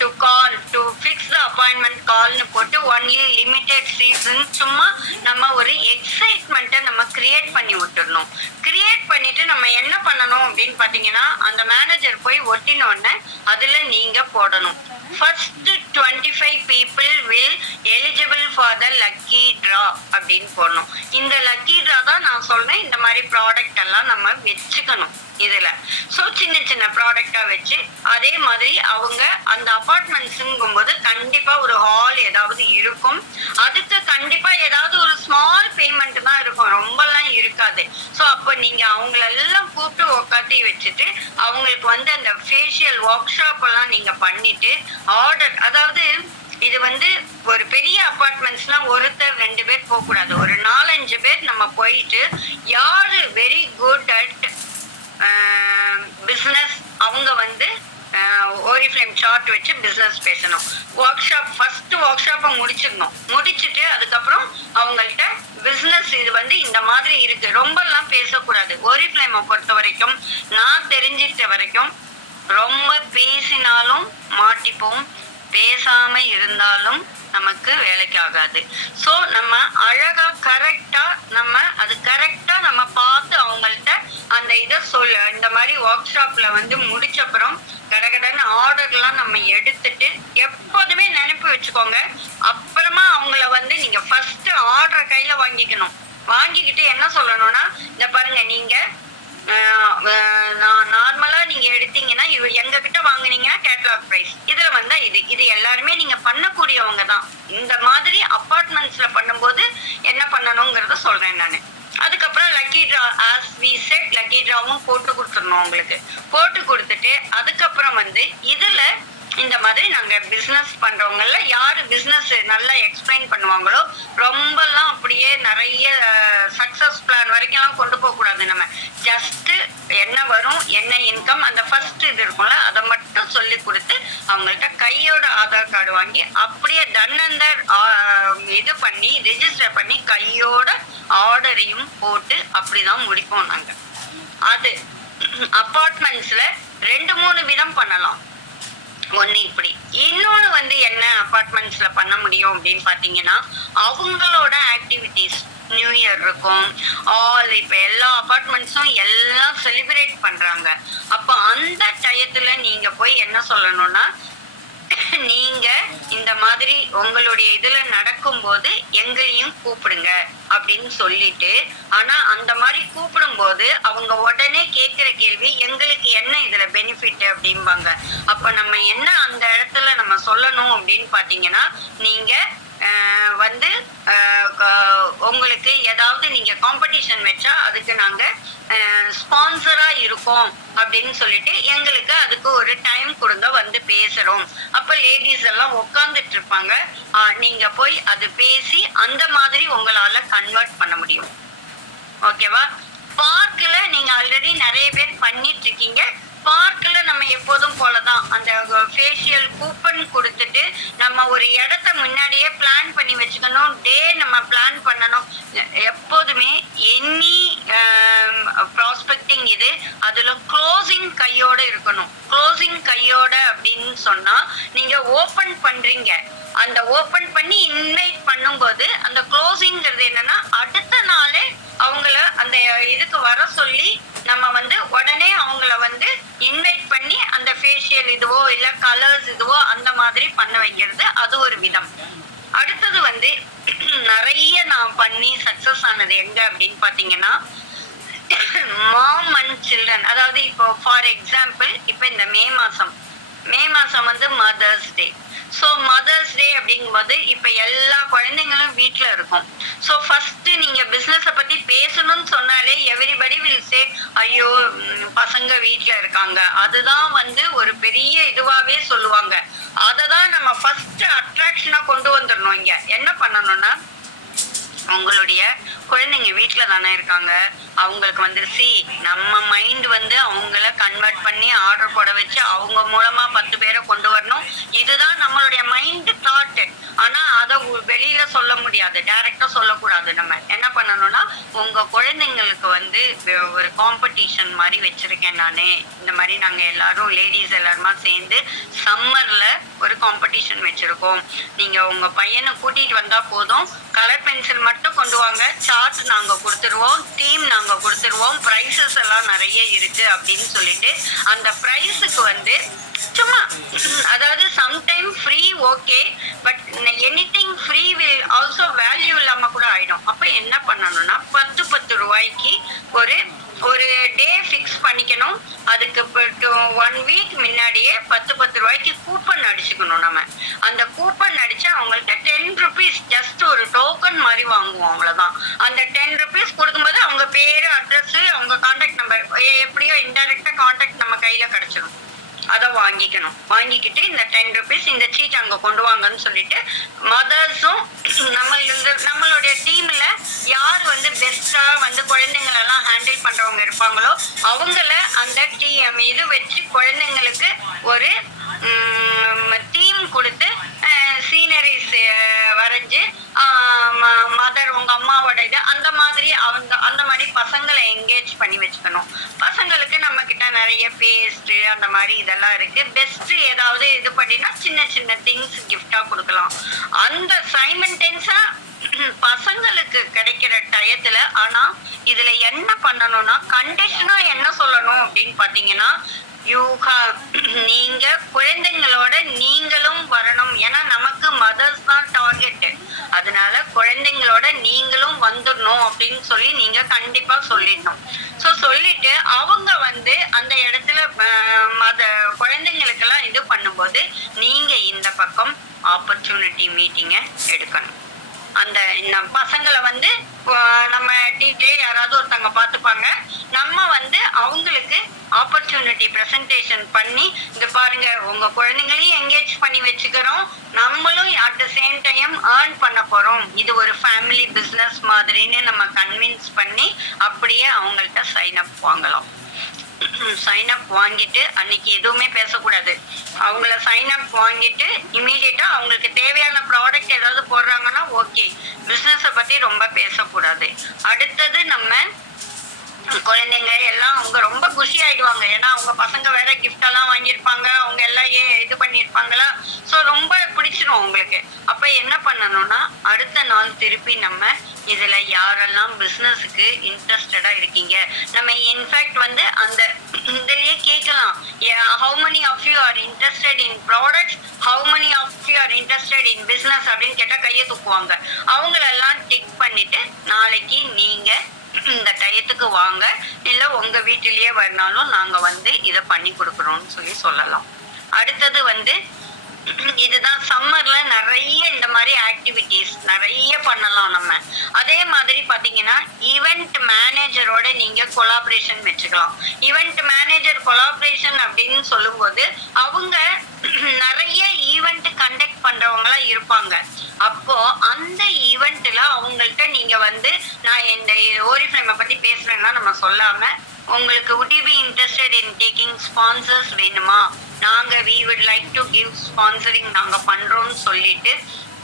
to call to fix the appointment கால்னு போட்டு ஒன்லி லிமிடெட் சீசன் சும்மா நம்ம ஒரு எக்ஸைட்மெண்ட்டை நம்ம கிரியேட் பண்ணி விட்டுடணும். கிரியேட் பண்ணிட்டு நம்ம என்ன பண்ணணும் அப்படின்னு பாத்தீங்கன்னா, அந்த மேனேஜர் போய் ஒட்டினோடனே அதுல நீங்க போடணும், first 25 people will eligible for the lucky draw அப்படின்னு போடணும். இந்த லக்கி ட்ரா தான் நான் சொல்றேன், இந்த மாதிரி ப்ராடக்ட் எல்லாம் நம்ம வச்சுக்கணும் இதுல. ஸோ சின்ன ப்ராடக்டா வச்சு அதே மாதிரி அவங்க அந்த அபார்ட்மெண்ட்ஸுங்கும் போது கண்டிப்பா ஒரு ஹால் ஏதாவது இருக்கும். அதுக்கு கண்டிப்பா ஏதாவது ஒரு ஸ்மால் பேமெண்ட் தான் இருக்கும், ரொம்பலாம் இருக்காது. ஸோ அப்போ நீங்க அவங்களெல்லாம் கூப்பிட்டு உட்காத்தி வச்சுட்டு அவங்களுக்கு வந்து அந்த ஃபேஷியல் ஒர்க் ஷாப் எல்லாம் நீங்க பண்ணிட்டு ஆர்டர், அதாவது இது வந்து ஒரு பெரிய அபார்ட்மெண்ட்ஸ்னா ஒருத்தர் 2 பேர் போக கூடாது, ஒரு 4-5 பேர் நம்ம போயிட்டு யாரு வெரி குட் அட் பிசினஸ் அவங்க வந்து ஓரிஃப்ளேம் சார்ட் வச்சு பிசினஸ் பேசணும். ஒர்க் ஷாப் ஃபர்ஸ்ட் ஒர்க் ஷாப்பை முடிச்சுட்டு அதுக்கப்புறம் அவங்கள்ட்ட பிசினஸ் இது வந்து இந்த மாதிரி இருக்கு ரொம்பலாம் பேசக்கூடாது. ஓரிஃப்ளேமை பொறுத்த வரைக்கும் நான் தெரிஞ்சிட்ட வரைக்கும் ரொம்ப பேசினாலும் மாட்டிப்போம், பேசாம இருந்தாலும் நமக்கு வேலைக்கு ஆகாது. ஸோ நம்ம அழகா கரெக்டா நம்ம பார்த்து அவங்கள்ட்ட அந்த இதை இந்த மாதிரி ஒர்க் ஷாப்ல வந்து முடிச்சப்புறம் கடகடன்னு ஆர்டர்லாம் நம்ம எடுத்துட்டு எப்போதுமே நினைப்பு வச்சுக்கோங்க. அப்புறமா அவங்கள வந்து நீங்க ஃபர்ஸ்ட் ஆர்டரை கையில வாங்கிக்கிட்டு என்ன சொல்லணும்னா, இந்த பாருங்க நீங்க நார்மலா நீங்க எடுத்தீங்கன்னா எங்க கிட்ட வாங்குனீங்கன்னா கேட்டலாக் பிரைஸ் இதுல வந்தா இது எல்லாருமே நீங்க பண்ணக்கூடியவங்க தான். இந்த மாதிரி அபார்ட்மெண்ட்ஸ்ல பண்ணும்போது என்ன பண்ணணுங்கிறத சொல்றேன் நானு. அதுக்கப்புறம் lucky draw as we set lucky ட்ராவும் போட்டு கொடுத்துடணும். உங்களுக்கு போட்டு கொடுத்துட்டு அதுக்கப்புறம் வந்து இதுல இந்த மாதிரி நாங்க பிசினஸ் பண்றவங்கல யாரு பிசினஸ் நல்லா எக்ஸ்பிளைன் பண்ணுவாங்களோ, ரொம்பலாம் அப்படியே நிறைய சக்சஸ் பிளான் வரைக்கும் கொண்டு போக கூடாது. நம்ம ஜஸ்ட் என்ன வரும் என்ன இன்கம் அந்த ஃபர்ஸ்ட் இது இருக்கும்ல அதை மட்டும் மட்டும் சொல்லி கொடுத்து அவங்கள்ட்ட கையோட ஆதார் கார்டு வாங்கி அப்படியே தன்னந்தர் இது பண்ணி ரெஜிஸ்டர் பண்ணி கையோட ஆர்டரையும் போட்டு அப்படிதான் முடிப்போம் நாங்க. அது அப்பார்ட்மெண்ட்ஸ்ல 2-3 விதம் பண்ணலாம். ஒண்ணு இப்படி, இன்னொன்னு வந்து என்ன அபார்ட்மெண்ட்ஸ்ல பண்ண முடியும் அப்படின்னு பாத்தீங்கன்னா, அவங்களோட ஆக்டிவிட்டிஸ் நியூ இயர் இருக்கும், இப்ப எல்லா அபார்ட்மெண்ட்ஸும் எல்லாம் செலிப்ரேட் பண்றாங்க. அப்ப அந்த டயத்துல நீங்க போய் என்ன சொல்லணும்னா, நீங்க இந்த மாதிரி உங்களுடைய இதுல நடக்கும்போது எங்களையும் கூப்பிடுங்க அப்படின்னு சொல்லிட்டு, ஆனா அந்த மாதிரி கூப்பிடும் போது அவங்க உடனே கேட்கிற கேள்வி, எங்களுக்கு என்ன இதுல பெனிஃபிட் அப்படிம்பாங்க. அப்ப நம்ம என்ன அந்த இடத்துல நம்ம சொல்லணும் அப்படின்னு பாத்தீங்கன்னா, நீங்க வந்து உங்களுக்கு ஏதாவது நீங்க காம்படிஷன் வச்சா அதுக்கு நாங்க ஸ்பான்சரா இருக்கோம் அப்படின்னு சொல்லிட்டு எங்களுக்கு அதுக்கு ஒரு டைம் கொடுங்க, வந்து பேசுறோம். அப்ப லேடிஸ் எல்லாம் உட்கார்ந்துட்டு இருப்பாங்க. நீங்க போய் அது பேசி அந்த மாதிரி உங்களால கன்வெர்ட் பண்ண முடியும். ஓகேவா? பார்க்ல நீங்க ஆல்ரெடி நிறைய பேர் பண்ணிட்டு இருக்கீங்க. பார்க்ல நம்ம எப்போதும் போலதான் அந்த ஃபேஷியல் கூப்பன் கொடுத்துட்டு நம்ம ஒரு இடத்த முன்னாடியே பிளான் பண்ணி வச்சுக்கணும். டே நம்ம பிளான் பண்ணணும். எப்போதுமே எனி ப்ராஸ்பெக்டிங் இது அதுல க்ளோசிங் கையோட இருக்கணும். க்ளோசிங் கையோட அப்படின்னு சொன்னா, நீங்க ஓபன் பண்றீங்க, அந்த ஓபன் பண்ணி இன்வைட் பண்ணும்போது அந்த க்ளோசிங்கிறது என்னன்னா, அடுத்த நாளே அவங்கள அந்த இதுக்கு வர சொல்லி நம்ம வந்து உடனே அவங்கள வந்து இன்வைட் பண்ணி அந்த ஃபேஷியல் இதுவோ இல்ல கலர்ஸ் இதுவோ அந்த மாதிரி பண்ண வைக்கிறது, அது ஒரு விதம். அடுத்தது வந்து நிறைய நான் பண்ணி சக்சஸ் ஆனது எங்க அப்படின்னு பாத்தீங்கன்னா, மாம் அண்ட் சில்ட்ரன். அதாவது இப்போ ஃபார் எக்ஸாம்பிள், இப்போ இந்த மே மாசம் வந்து mother's day. So mother's day அப்படிங்கும்போது இப்போ எல்லா குழந்தைங்களும் வீட்டில் இருக்கும். ஸோ ஃபர்ஸ்ட் நீங்க பிஸ்னஸை பத்தி பேசணும்னு சொன்னாலே எவ்ரிபடி வில் சே, ஐயோ பசங்க வீட்டில் இருக்காங்க. அதுதான் வந்து ஒரு பெரிய இதுவாகவே சொல்லுவாங்க. அதை தான் நம்ம ஃபர்ஸ்ட் அட்ராக்ஷனா கொண்டு வந்துடணும். இங்க என்ன பண்ணணும்னா, உங்களுடைய குழந்தைங்க வீட்டுல தானே இருக்காங்க, அவங்களுக்கு வந்து நம்ம மைண்ட் வந்து அவங்கள கன்வெர்ட் பண்ணி ஆர்டர் போட வச்சு அவங்க மூலமா 10 பேரை கொண்டு வரணும். இதுதான் நம்மளுடைய மைண்ட் தாட். ஆனா அதை வெளியில சொல்ல முடியாது, டைரக்டா சொல்லக்கூடாது. நம்ம என்ன பண்ணணும்னா, உங்க குழந்தைங்களுக்கு வந்து ஒரு காம்படிஷன் மாதிரி வச்சிருக்கேன் நானே. இந்த மாதிரி நாங்க எல்லாரும் லேடிஸ் எல்லாருமா சேர்ந்து சம்மர்ல ஒரு காம்படிஷன் வச்சிருக்கோம். நீங்க உங்க பையனை கூட்டிட்டு வந்தா போதும், கலர் பென்சில் மட்டும் கொண்டு வாங்க, சார்ட் நாங்க கொடுத்துருவோம், டீம் நாங்க கொடுத்துருவோம், பிரைசஸ் எல்லாம் நிறைய இருக்கு அப்படின்னு சொல்லிட்டு அந்த பிரைஸுக்கு வந்து சும்மா, அதாவது sometime free okay, but anything free will also value இல்லாம கூட ஆயிடும். அப்ப என்ன பண்ணணும்னா, 10 ரூபாய்க்கு ஒரு டே ஃபிக்ஸ் பண்ணிக்கணும். அதுக்கு 1 வீக் முன்னாடியே 10 ரூபாய்க்கு கூப்பன் அடிச்சுக்கணும். நம்ம அந்த கூப்பன் அடிச்சு அவங்கள்ட்ட 10 ருபீஸ் ஜஸ்ட் ஒரு டோக்கன் மாதிரி வாங்குவோம், அவ்வளவுதான். அந்த 10 ருபீஸ் கொடுக்கும்போது அவங்க பேரு, அட்ரஸ், அவங்க கான்டாக்ட் நம்பர், எப்படியோ இன்டைரக்டா கான்டாக்ட் நம்ம கையில கிடைச்சிடும். அதை வாங்கிக்கிட்டு இந்த 10 ருபீஸ் இந்த சீட் அங்க கொண்டு வாங்கன்னு சொல்லிட்டு, மதர்ஸும் நம்மளுடைய டீம்ல யார் வந்து பெஸ்டா வந்து குழந்தைங்களெல்லாம் ஹேண்டில் பண்றவங்க இருப்பாங்களோ அவங்கள அந்த டீம் இது வச்சு குழந்தைங்களுக்கு ஒரு தீம் கொடுத்து சீனரிஸ் வரைஞ்சு, மதர் உங்க அம்மாவோட இது அந்த மாதிரி பசங்களை என்கேஜ் பண்ணி வச்சுக்கணும். பசங்களுக்கு நம்ம கிட்ட நிறைய பேஸ்ட் அந்த மாதிரி இதெல்லாம் இருக்கு. பெஸ்ட் ஏதாவது இது பண்ணினா சின்ன சின்ன திங்ஸ் கிஃப்டா கொடுக்கலாம். அந்த சைமன்டென்ஸா பசங்களுக்கு கிடைக்கிற டயத்துல. ஆனா இதுல என்ன பண்ணணும்னா, கண்டிஷனா என்ன சொல்லணும் அப்படின்னு பாத்தீங்கன்னா, நீங்க குழந்தைங்களோட நீங்களும் வரணும். ஏன்னா நமக்கு மதர்ஸ் தான் டார்கெட். அதனால குழந்தைங்களோட நீங்களும் வந்துடணும் அப்படின்னு சொல்லி நீங்க கண்டிப்பா சொல்லிடணும். ஸோ சொல்லிட்டு அவங்க வந்து அந்த இடத்துல குழந்தைங்களுக்கெல்லாம் இது பண்ணும்போது நீங்க இந்த பக்கம் ஆப்பர்ச்சுனிட்டி மீட்டிங்கை எடுக்கணும். அந்த பசங்களை வந்து நம்ம டீச்சே யாராவது ஒருத்தவங்க பார்த்துப்பாங்க. நம்ம வந்து அவங்களுக்கு ஆப்பர்ச்சுனிட்டி ப்ரெசன்டேஷன் பண்ணி, இந்த பாருங்க உங்க குழந்தைங்களையும் என்கேஜ் பண்ணி வச்சுக்கிறோம், நம்மளும் at the same time earn பண்ண போறோம், இது ஒரு ஃபேமிலி பிஸ்னஸ் மாதிரின்னு நம்ம கன்வின்ஸ் பண்ணி அப்படியே அவங்கள்ட்ட சைன் அப் வாங்கலாம். சைன் அப் வாங்கிட்டு அன்னைக்கு எதுவுமே பேசக்கூடாது. அவங்கள சைன் அப் வாங்கிட்டு இமீடியட்டா அவங்களுக்கு தேவையான ப்ராடக்ட் ஏதாவது போடுறாங்கன்னா ஓகே, பிசினஸை பத்தி ரொம்ப பேசக்கூடாது. அடுத்தது நம்ம குழந்தைங்க எல்லாம் அவங்க ரொம்ப குஷி ஆயிடுவாங்க. ஏன்னா அவங்க பசங்க வேற கிஃப்ட் எல்லாம் வாங்கியிருப்பாங்க, அவங்க எல்லாம் இது பண்ணியிருப்பாங்களா, ஸோ ரொம்ப பிடிச்சிரும் அவங்களுக்கு. அப்ப என்ன பண்ணணும்னா அடுத்த நாள் திருப்பி நம்ம இதுல யாரெல்லாம் பிசினஸுக்கு இன்ட்ரெஸ்டடா இருக்கீங்க, நம்ம இன்ஃபேக்ட் வந்து அந்த இதுலயே கேட்கலாம், how many of you are interested in products, how many of you are interested in business அப்படின்னு கேட்டா கையை தூக்குவாங்க. அவங்களெல்லாம் டிக் பண்ணிட்டு நாளைக்கு நீங்க இந்த டயத்துக்கு வாங்க, இல்ல உங்க வீட்டிலேயே வரனாலும் நாங்க வந்து இதை பண்ணி கொடுக்குறோம்னு சொல்லலாம். அடுத்தது வந்து இதுதான் சம்மர்ல நிறைய இந்த மாதிரி ஆக்டிவிட்டிஸ் நிறைய பண்ணலாம் நம்ம. அதே மாதிரி பாத்தீங்கன்னா ஈவெண்ட் மேனேஜரோட நீங்க கொலாபரேஷன் வச்சுக்கலாம். ஈவெண்ட் மேனேஜர் கொலாபரேஷன் அப்படின்னு சொல்லும்போது அவங்க நிறைய ஈவெண்ட் கண்டக்ட் பண்றவங்களா இருப்பாங்க. அப்போ அந்த ஈவெண்ட்ல அவங்கள்ட்ட நீங்க வந்து நான் இந்த ஓரிஃப்ளேமை பத்தி பேசுறேன்னா நம்ம சொல்லாம உங்களுக்கு would you be interested in taking sponsors வேணுமா, நாங்க we would like to give sponsoring நாங்க பண்றோம்னு சொல்லிட்டு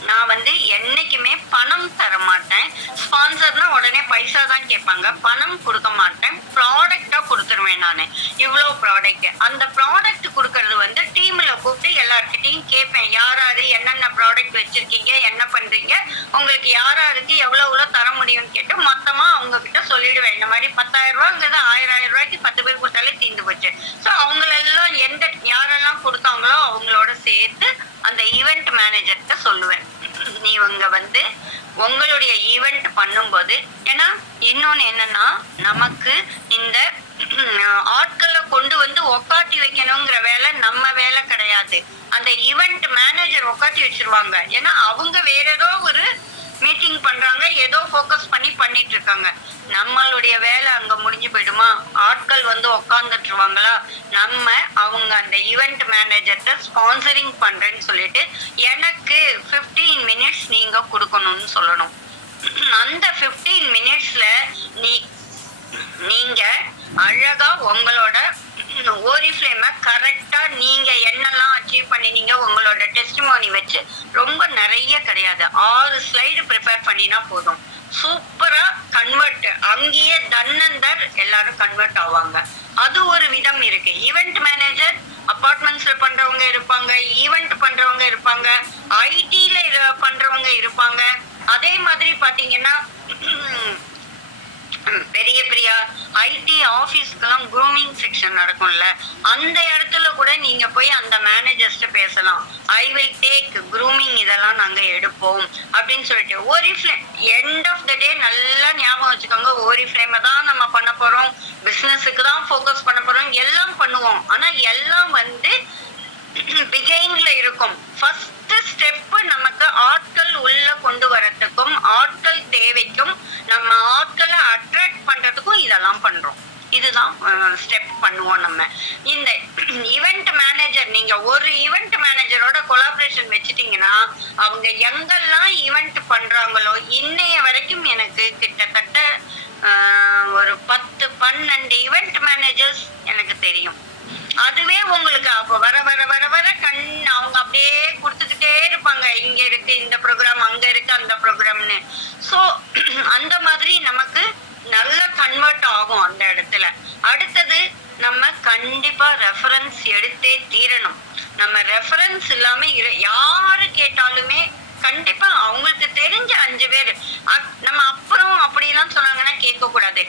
நான் வந்து என்னைக்குமே பணம் தர மாட்டேன். ஸ்பான்சர்னா உடனே பைசா தான் கேட்பாங்க, பணம் கொடுக்க மாட்டேன். ப்ராடக்டா கொடுத்துருவேன் நான். இவ்வளோ ப்ராடக்ட், அந்த ப்ராடக்ட் கொடுக்கறது வந்து டீம்ல கூப்பிட்டு எல்லார்கிட்டையும் கேட்பேன், யாராரு என்னென்ன ப்ராடக்ட் வச்சிருக்கீங்க, என்ன பண்றீங்க, உங்களுக்கு யாராருக்கு எவ்வளோ தர முடியும்னு கேட்டு மொத்தமா அவங்க கிட்ட சொல்லிடுவேன். இந்த மாதிரி 10,000 ரூபாங்கிறது 1000 ரூபாய்க்கு 10 பேர் கொடுத்தாலே தீர்ந்து போச்சு. ஸோ அவங்களெல்லாம் யாரெல்லாம் கொடுத்தாங்களோ அவங்களோட சேர்த்து அந்த ஈவெண்ட் மேனேஜர்கிட்ட சொல்லுவேன், நீங்க வந்து உங்களுடைய ஈவெண்ட் பண்ணும்போது, ஏன்னா இன்னொன்னு என்னன்னா நமக்கு இந்த ஆட்களை கொண்டு வந்து உக்காட்டி வைக்கணுங்கிற வேலை நம்ம வேலை கிடையாது. அந்த ஈவெண்ட் மேனேஜர் உக்காட்டி வச்சிருவாங்க. ஏன்னா அவங்க வேற ஏதோ ஒரு மீட்டிங் பண்றாங்க, ஏதோ ஃபோக்கஸ் பண்ணி பண்ணிட்டு இருக்காங்க. நம்மளுடைய வேலை அங்க முடிஞ்சு போயிடுமா, ஆட்கள் வந்து உக்காந்துட்டுருவாங்களா, நம்ம அவங்க அந்த ஈவெண்ட் மேனேஜர்கிட்ட ஸ்பான்சரிங் பண்றேன்னு சொல்லிட்டு எனக்கு 15 மினிட்ஸ் நீங்க கொடுக்கணும்னு சொல்லணும். அந்த 15 மினிட்ஸ்ல நீங்க அழகா உங்களோட ஓரிஃப்ளேமை கரெக்டா நீங்க என்னெல்லாம் அச்சீவ் பண்ணினீங்க உங்களோட டெஸ்டிமோனி வச்சு, ரொம்ப நிறைய கிடையாது, 6 ஸ்லைடு ப்ரிப்பேர் பண்ணினா போதும். சூப்பரா கன்வெர்ட், அங்கேயே தன்னந்தர் எல்லாரும் கன்வெர்ட் ஆவாங்க. அது ஒரு விதம் இருக்கு. ஈவெண்ட் மேனேஜர் அபார்ட்மெண்ட்ஸ்ல பண்றவங்க இருப்பாங்க, ஈவெண்ட் பண்றவங்க இருப்பாங்க, ஐடில பண்றவங்க இருப்பாங்க. அதே மாதிரி பாத்தீங்கன்னா பெரிய பெரிய ஐடி ஆபீஸ்க்கெல்லாம் க்ரூமிங் செக்ஷன் நடக்கும்ல, அந்த இடத்துல கூட நீங்க போய் அந்த மேனேஜர்ஸ்ட பேசலாம், ஐ வில் டேக் க்ரூமிங், இதெல்லாம் நாங்க எடுப்போம் அப்படின்னு சொல்லிட்டு. ஓரிஃப்ளேம் எண்ட் ஆஃப் த டே நல்லா ஞாபகம் வச்சுக்கோங்க, ஓரிஃப்ளேமை தான் நம்ம பண்ண போறோம், பிசினஸுக்கு தான் ஃபோக்கஸ் பண்ண போறோம், எல்லாம் பண்ணுவோம். ஆனா எல்லாம் வந்து பிகைன்ல இருக்கும். ஃபர்ஸ்ட் ஸ்டெப் நமக்கு ஆட்கள் உள்ள கொண்டு வரதுக்கும் ஆட்கள் தேவைக்கும் நம்ம ஆட்களை அட்ராக்ட் பண்றதுக்கும் இதெல்லாம் பண்றோம். இதுதான் ஸ்டெப் பண்ணுவோம் நம்ம. இந்த ஈவெண்ட் மேனேஜர், நீங்க ஒரு ஈவெண்ட் மேனேஜரோட கொலாபரேஷன் வச்சுட்டீங்கன்னா அவங்க எங்கெல்லாம் ஈவெண்ட் பண்றாங்களோ, இன்னைய வரைக்கும் எனக்கு கிட்டத்தட்ட ஒரு 10-12 ஈவெண்ட் மேனேஜர்ஸ் எனக்கு தெரியும். அதுவே உங்களுக்கு அப்போ வர வர வர வர அவங்க அப்படியே கொடுத்துக்கிட்டே இருப்பாங்க, இங்க இருக்கு இந்த ப்ரோக்ராம், அங்க இருக்கு அந்த ப்ரோக்ராம்னு. ஸோ அந்த மாதிரி நமக்கு நல்ல கன்வெர்ட் ஆகும் அந்த இடத்துல. அடுத்தது நம்ம கண்டிப்பா ரெஃபரன்ஸ் எடுத்தே தீரணும். நம்ம ரெஃபரன்ஸ் இல்லாம யாரு கேட்டாலுமே கண்டிப்பா அவங்களுக்கு தெரிஞ்ச 5 பேர் நம்ம அப்புறம் அப்படிலாம் சொன்னாங்கன்னா கேட்க கூடாது.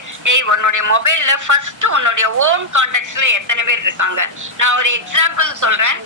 உன்னுடைய மொபைல்ல ஃபர்ஸ்ட் உன்னுடைய ஓன் கான்டாக்ட்ஸ்ல எத்தனை பேர் இருக்காங்க. நான் ஒரு எக்ஸாம்பிள் சொல்றேன்,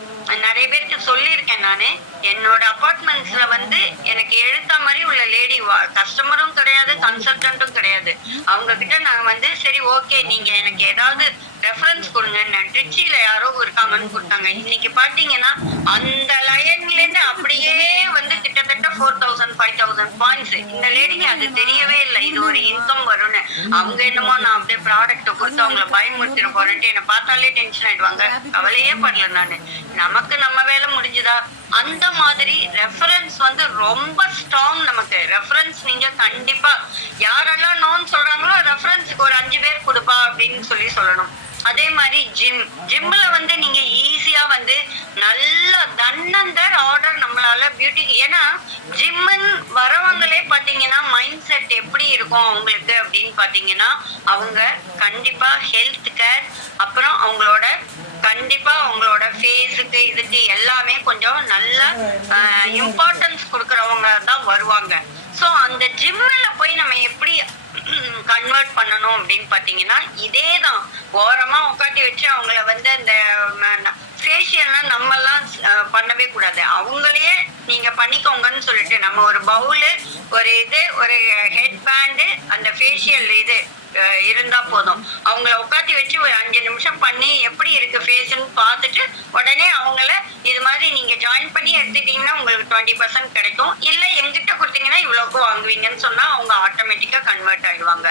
நிறைய பேருக்கு சொல்லியிருக்கேன் நானு. என்னோட அபார்ட்மெண்ட்ஸ்ல வந்து எனக்கு எழுத்த மாதிரி உள்ள லேடி கஸ்டமரும் கிடையாது, கன்சல்டன்ட்டும் கிடையாது. அவங்க கிட்ட நான் வந்து சரி ஓகே நீங்க எனக்கு ஏதாவது ரெஃபரன்ஸ் கொடுங்க, ட்ரிச்சியில யாரோ இருக்காங்கன்னு கொடுத்தாங்க. இன்னைக்கு பாத்தீங்கன்னா அந்த லைன்ல இருந்து அப்படியே வந்து கிட்டத்தட்ட 4000-5000 பாயிண்ட்ஸ். இந்த லேடிக்கு அது தெரியவே இல்லை இது ஒரு இன்கம் வரும்னு. அவங்க என்னமோ நான் அப்படியே ப்ராடக்ட் கொடுத்து அவங்கள பயமுறுத்திட போறேன்ட்டு என்னை பார்த்தாலே டென்ஷன் ஆயிடுவாங்க. கவலையே படல நானு, நமக்கு நம்ம வேலை முடிஞ்சுதா. அந்த மாதிரி ரெஃபரன்ஸ் வந்து ரொம்ப ஸ்ட்ராங். நமக்கு ரெஃபரன்ஸ் நீங்க கண்டிப்பா யாரெல்லாம் நோன்னு சொல்றாங்களோ ரெஃபரன்ஸுக்கு ஒரு 5 பேர் கொடுப்பா அப்படின்னு சொல்லணும். அதே மாதிரி ஜிம்ல வந்து நீங்க ஈஸியா வந்து நல்ல தன்னந்தர் ஆர்டர் நம்மளால பியூட்டிக்கு, ஏன்னா ஜிம்முன்னு வரவங்களே பாத்தீங்கன்னா மைண்ட் செட் எப்படி இருக்கும் அவங்களுக்கு அப்படின்னு பாத்தீங்கன்னா, அவங்க கண்டிப்பா ஹெல்த் கேர், அப்புறம் அவங்களோட கண்டிப்பா அவங்களோட ஃபேஸுக்கு இதுக்கு எல்லாமே கொஞ்சம் நல்ல இம்பார்ட்டன்ஸ் கொடுக்கறவங்க தான் வருவாங்க. ஸோ அந்த ஜிம்மில் போய் நம்ம எப்படி கன்வெர்ட் பண்ணணும் அப்படின்னு பார்த்தீங்கன்னா, இதே தான் ஓரமாக உட்காட்டி வச்சு அவங்கள வந்து அந்த ஃபேஷியல்லாம் நம்மெல்லாம் பண்ணவே கூடாது. அவங்களையே நீங்கள் பண்ணிக்கோங்கன்னு சொல்லிட்டு நம்ம ஒரு பவுலு, ஒரு ஹெட் பேண்டு, அந்த ஃபேஷியல் இருந்தா போதும். அவங்கள உட்காத்தி வச்சு ஒரு 5 நிமிஷம் பண்ணி எப்படி இருக்கு ஃபேஸ்ன்னு பார்த்துட்டு உடனே அவங்கள இது மாதிரி நீங்க ஜாயின் பண்ணி எடுத்துட்டீங்கன்னா உங்களுக்கு 20% கிடைக்கும். இல்ல எங்கிட்ட கொடுத்தீங்கன்னா இவ்வளவுக்கு வாங்குவீங்கன்னு சொன்னா அவங்க ஆட்டோமேட்டிக்கா கன்வெர்ட் ஆயிடுவாங்க.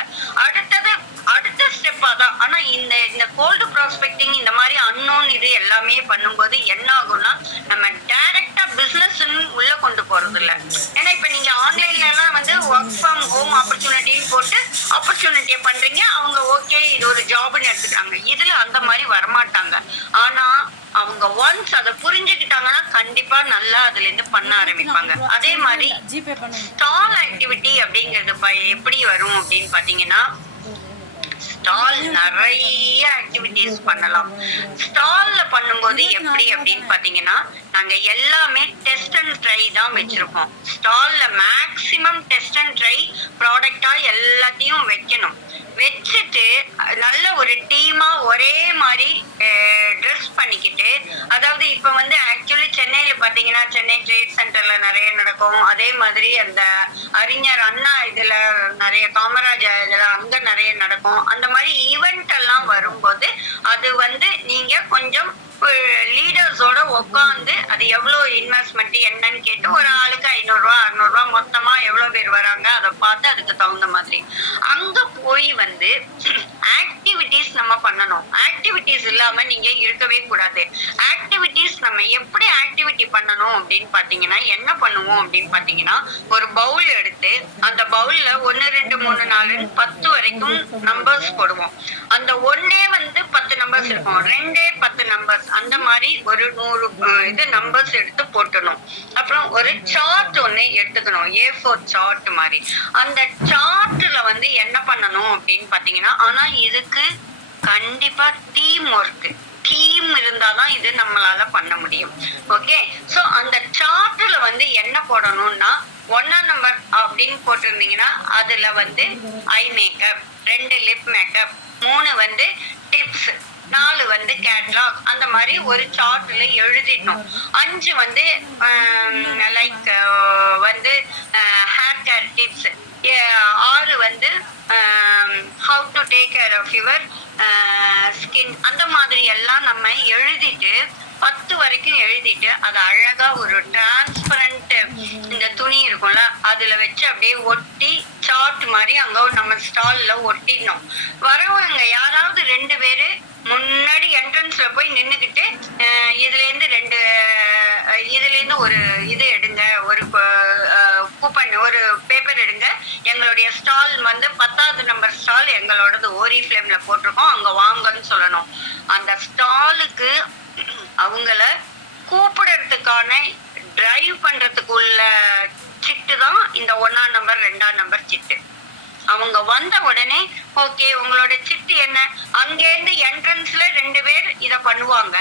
அடுத்த ஸ்டெப் அதான். ஆனா இந்த கோல்டு ப்ராஸ்பெக்டிங் இந்த மாதிரி அன்னோன் இது எல்லாமே பண்ணும்போது என்ன ஆகும்னா, நம்ம டைரக்டா பிசினஸ் உள்ள கொண்டு போறது இல்ல. ஏன்னா இப்ப நீங்க ஆன்லைன்ல எல்லாம் வந்து ஒர்க் ஃப்ரம் ஹோம் ஆப்பர்ச்சுனிட்டின்னு போட்டு ஆப்பர்ச்சுனிட்டியை பண்றீங்க, அவங்க ஓகே இது ஒரு ஜாப்னு எடுத்துக்கிறாங்க. இதுல அந்த மாதிரி வரமாட்டாங்க. ஆனா அவங்க ஒன்ஸ் அதை புரிஞ்சுக்கிட்டாங்கன்னா கண்டிப்பா நல்லா அதுல இருந்து பண்ண ஆரம்பிப்பாங்க. அதே மாதிரி ஸ்டால் ஆக்டிவிட்டி அப்படிங்கிறது எப்படி வரும் அப்படின்னு பாத்தீங்கன்னா, ஸ்டால் நிறைய ஆக்டிவிட்டிஸ் பண்ணலாம். ஸ்டால்ல பண்ணும்போது எப்படி அப்படின்னு பாத்தீங்கன்னா, நாங்க எல்லாமே டெஸ்ட் அண்ட் ட்ரை தான் வச்சிருப்போம். ஸ்டால்ல மேக்சிமம் டெஸ்ட் அண்ட் ட்ரை ப்ராடக்டா எல்லாத்தையும் வைக்கணும். வச்சுட்டு நல்ல ஒரு டீமா ஒரே மாதிரி ட்ரெஸ் பண்ணிக்கிட்டு, அதாவது இப்ப வந்து ஆக்சுவலி சென்னையில பாத்தீங்கன்னா சென்னை ட்ரேட் சென்டர்ல நிறைய நடக்கும். அதே மாதிரி அந்த அறிஞர் அண்ணா இதுல நிறைய, காமராஜர் இதுல அங்க நிறைய நடக்கும். அந்த மாதிரி ஈவெண்ட் எல்லாம் வரும்போது அது வந்து நீங்க கொஞ்சம் லீடர்ஸோட உட்காந்து அது எவ்வளோ இன்வெஸ்ட்மெண்ட் என்னன்னு கேட்டு ஒரு ஆளுக்கு 500 ரூபா 600 ரூபா மொத்தமா எவ்வளவு பேர் வராங்க அதை பார்த்து அதுக்கு தகுந்த மாதிரி அங்க போய் வந்து ஆக்டிவிட்டிஸ் நம்ம பண்ணணும். ஆக்டிவிட்டிஸ் இல்லாம நீங்க இருக்கவே கூடாது. ஆக்டிவிட்டிஸ் நம்ம எப்படி ஆக்டிவிட்டி பண்ணணும் அப்படின்னு பாத்தீங்கன்னா, என்ன பண்ணுவோம் அப்படின்னு பாத்தீங்கன்னா, ஒரு பவுல் எடுத்து அந்த பவுல்ல 1 2 3 4 10 வரைக்கும் நம்பர்ஸ் போடுவோம். அந்த ஒன்னே வந்து 10 நம்பர்ஸ் இருக்கும், 2 10 நம்பர்ஸ், அந்த மாதிரி ஒரு 100 நம்பர்ஸ் எடுத்து போட்டணும். அப்புறம் ஒரு சார்ட் ஒண்ணு எடுத்துக்கணும், A4 சார்ட் மாதிரி. அந்த சார்ட்ல வந்து என்ன பண்ணணும் அப்படின்னு பாத்தீங்கன்னா, ஆனா இதுக்கு கண்டிப்பா டீம் இருந்தாதான் இது நம்மளால பண்ண முடியும். ஓகே, சோ அந்த சார்ட்ல வந்து என்ன போடணும்னா, 1ஆம் நம்பர் அப்படின்னு போட்டிருந்தீங்கன்னா அதுல வந்து ஐ மேக்கப், 2 லிப் மேக்கப், 3 வந்து டிப்ஸ், 4 வந்து கேட்லாக், அந்த மாதிரி ஒரு சார்ட்ல எழுதிடணும். 5 வந்து லைக் வந்து ஹேர் கேர் டிப்ஸ், 6 வந்து how to take care of your skin, அந்த மாதிரி எல்லாம் நம்ம எழுதிட்டு 10 வரைக்கும் எழுதிட்டு அதை அழகா ஒரு டிரான்ஸ்பரண்ட் இந்த துணி இருக்கும்ல அதுல வச்சு அப்படியே ஒட்டி சார்ட் மாதிரி அங்க நம்ம ஸ்டால்ல ஒட்டிடணும். வரவங்க யாராவது 2 பேரு முன்னாடி என்ட்ரன்ஸ்ல போய் நின்னுக்கிட்டு இதுல இருந்து ஒரு இது எடுங்க, ஒரு கூப்பன், ஒரு பேப்பர் எடுங்க, எங்களுடைய ஸ்டால் வந்து 10வது நம்பர் ஸ்டால் எங்களோடது ஓரிஃப்ளேம்ல போட்டிருக்கோம், அங்க வாங்கன்னு சொல்லணும். அந்த ஸ்டாலுக்கு அவங்கள கூப்பிடுறதுக்கான டிரைவ் பண்றதுக்கு உள்ள சிட்டு தான் இந்த 1ஆம் நம்பர் 2ஆம் நம்பர் சிட்டு. அவங்க வந்த உடனே ஓகே உங்களோட சிட்டு என்ன, அங்கேருந்து என்ட்ரன்ஸ்ல 2 பேர் இத பண்ணுவாங்க.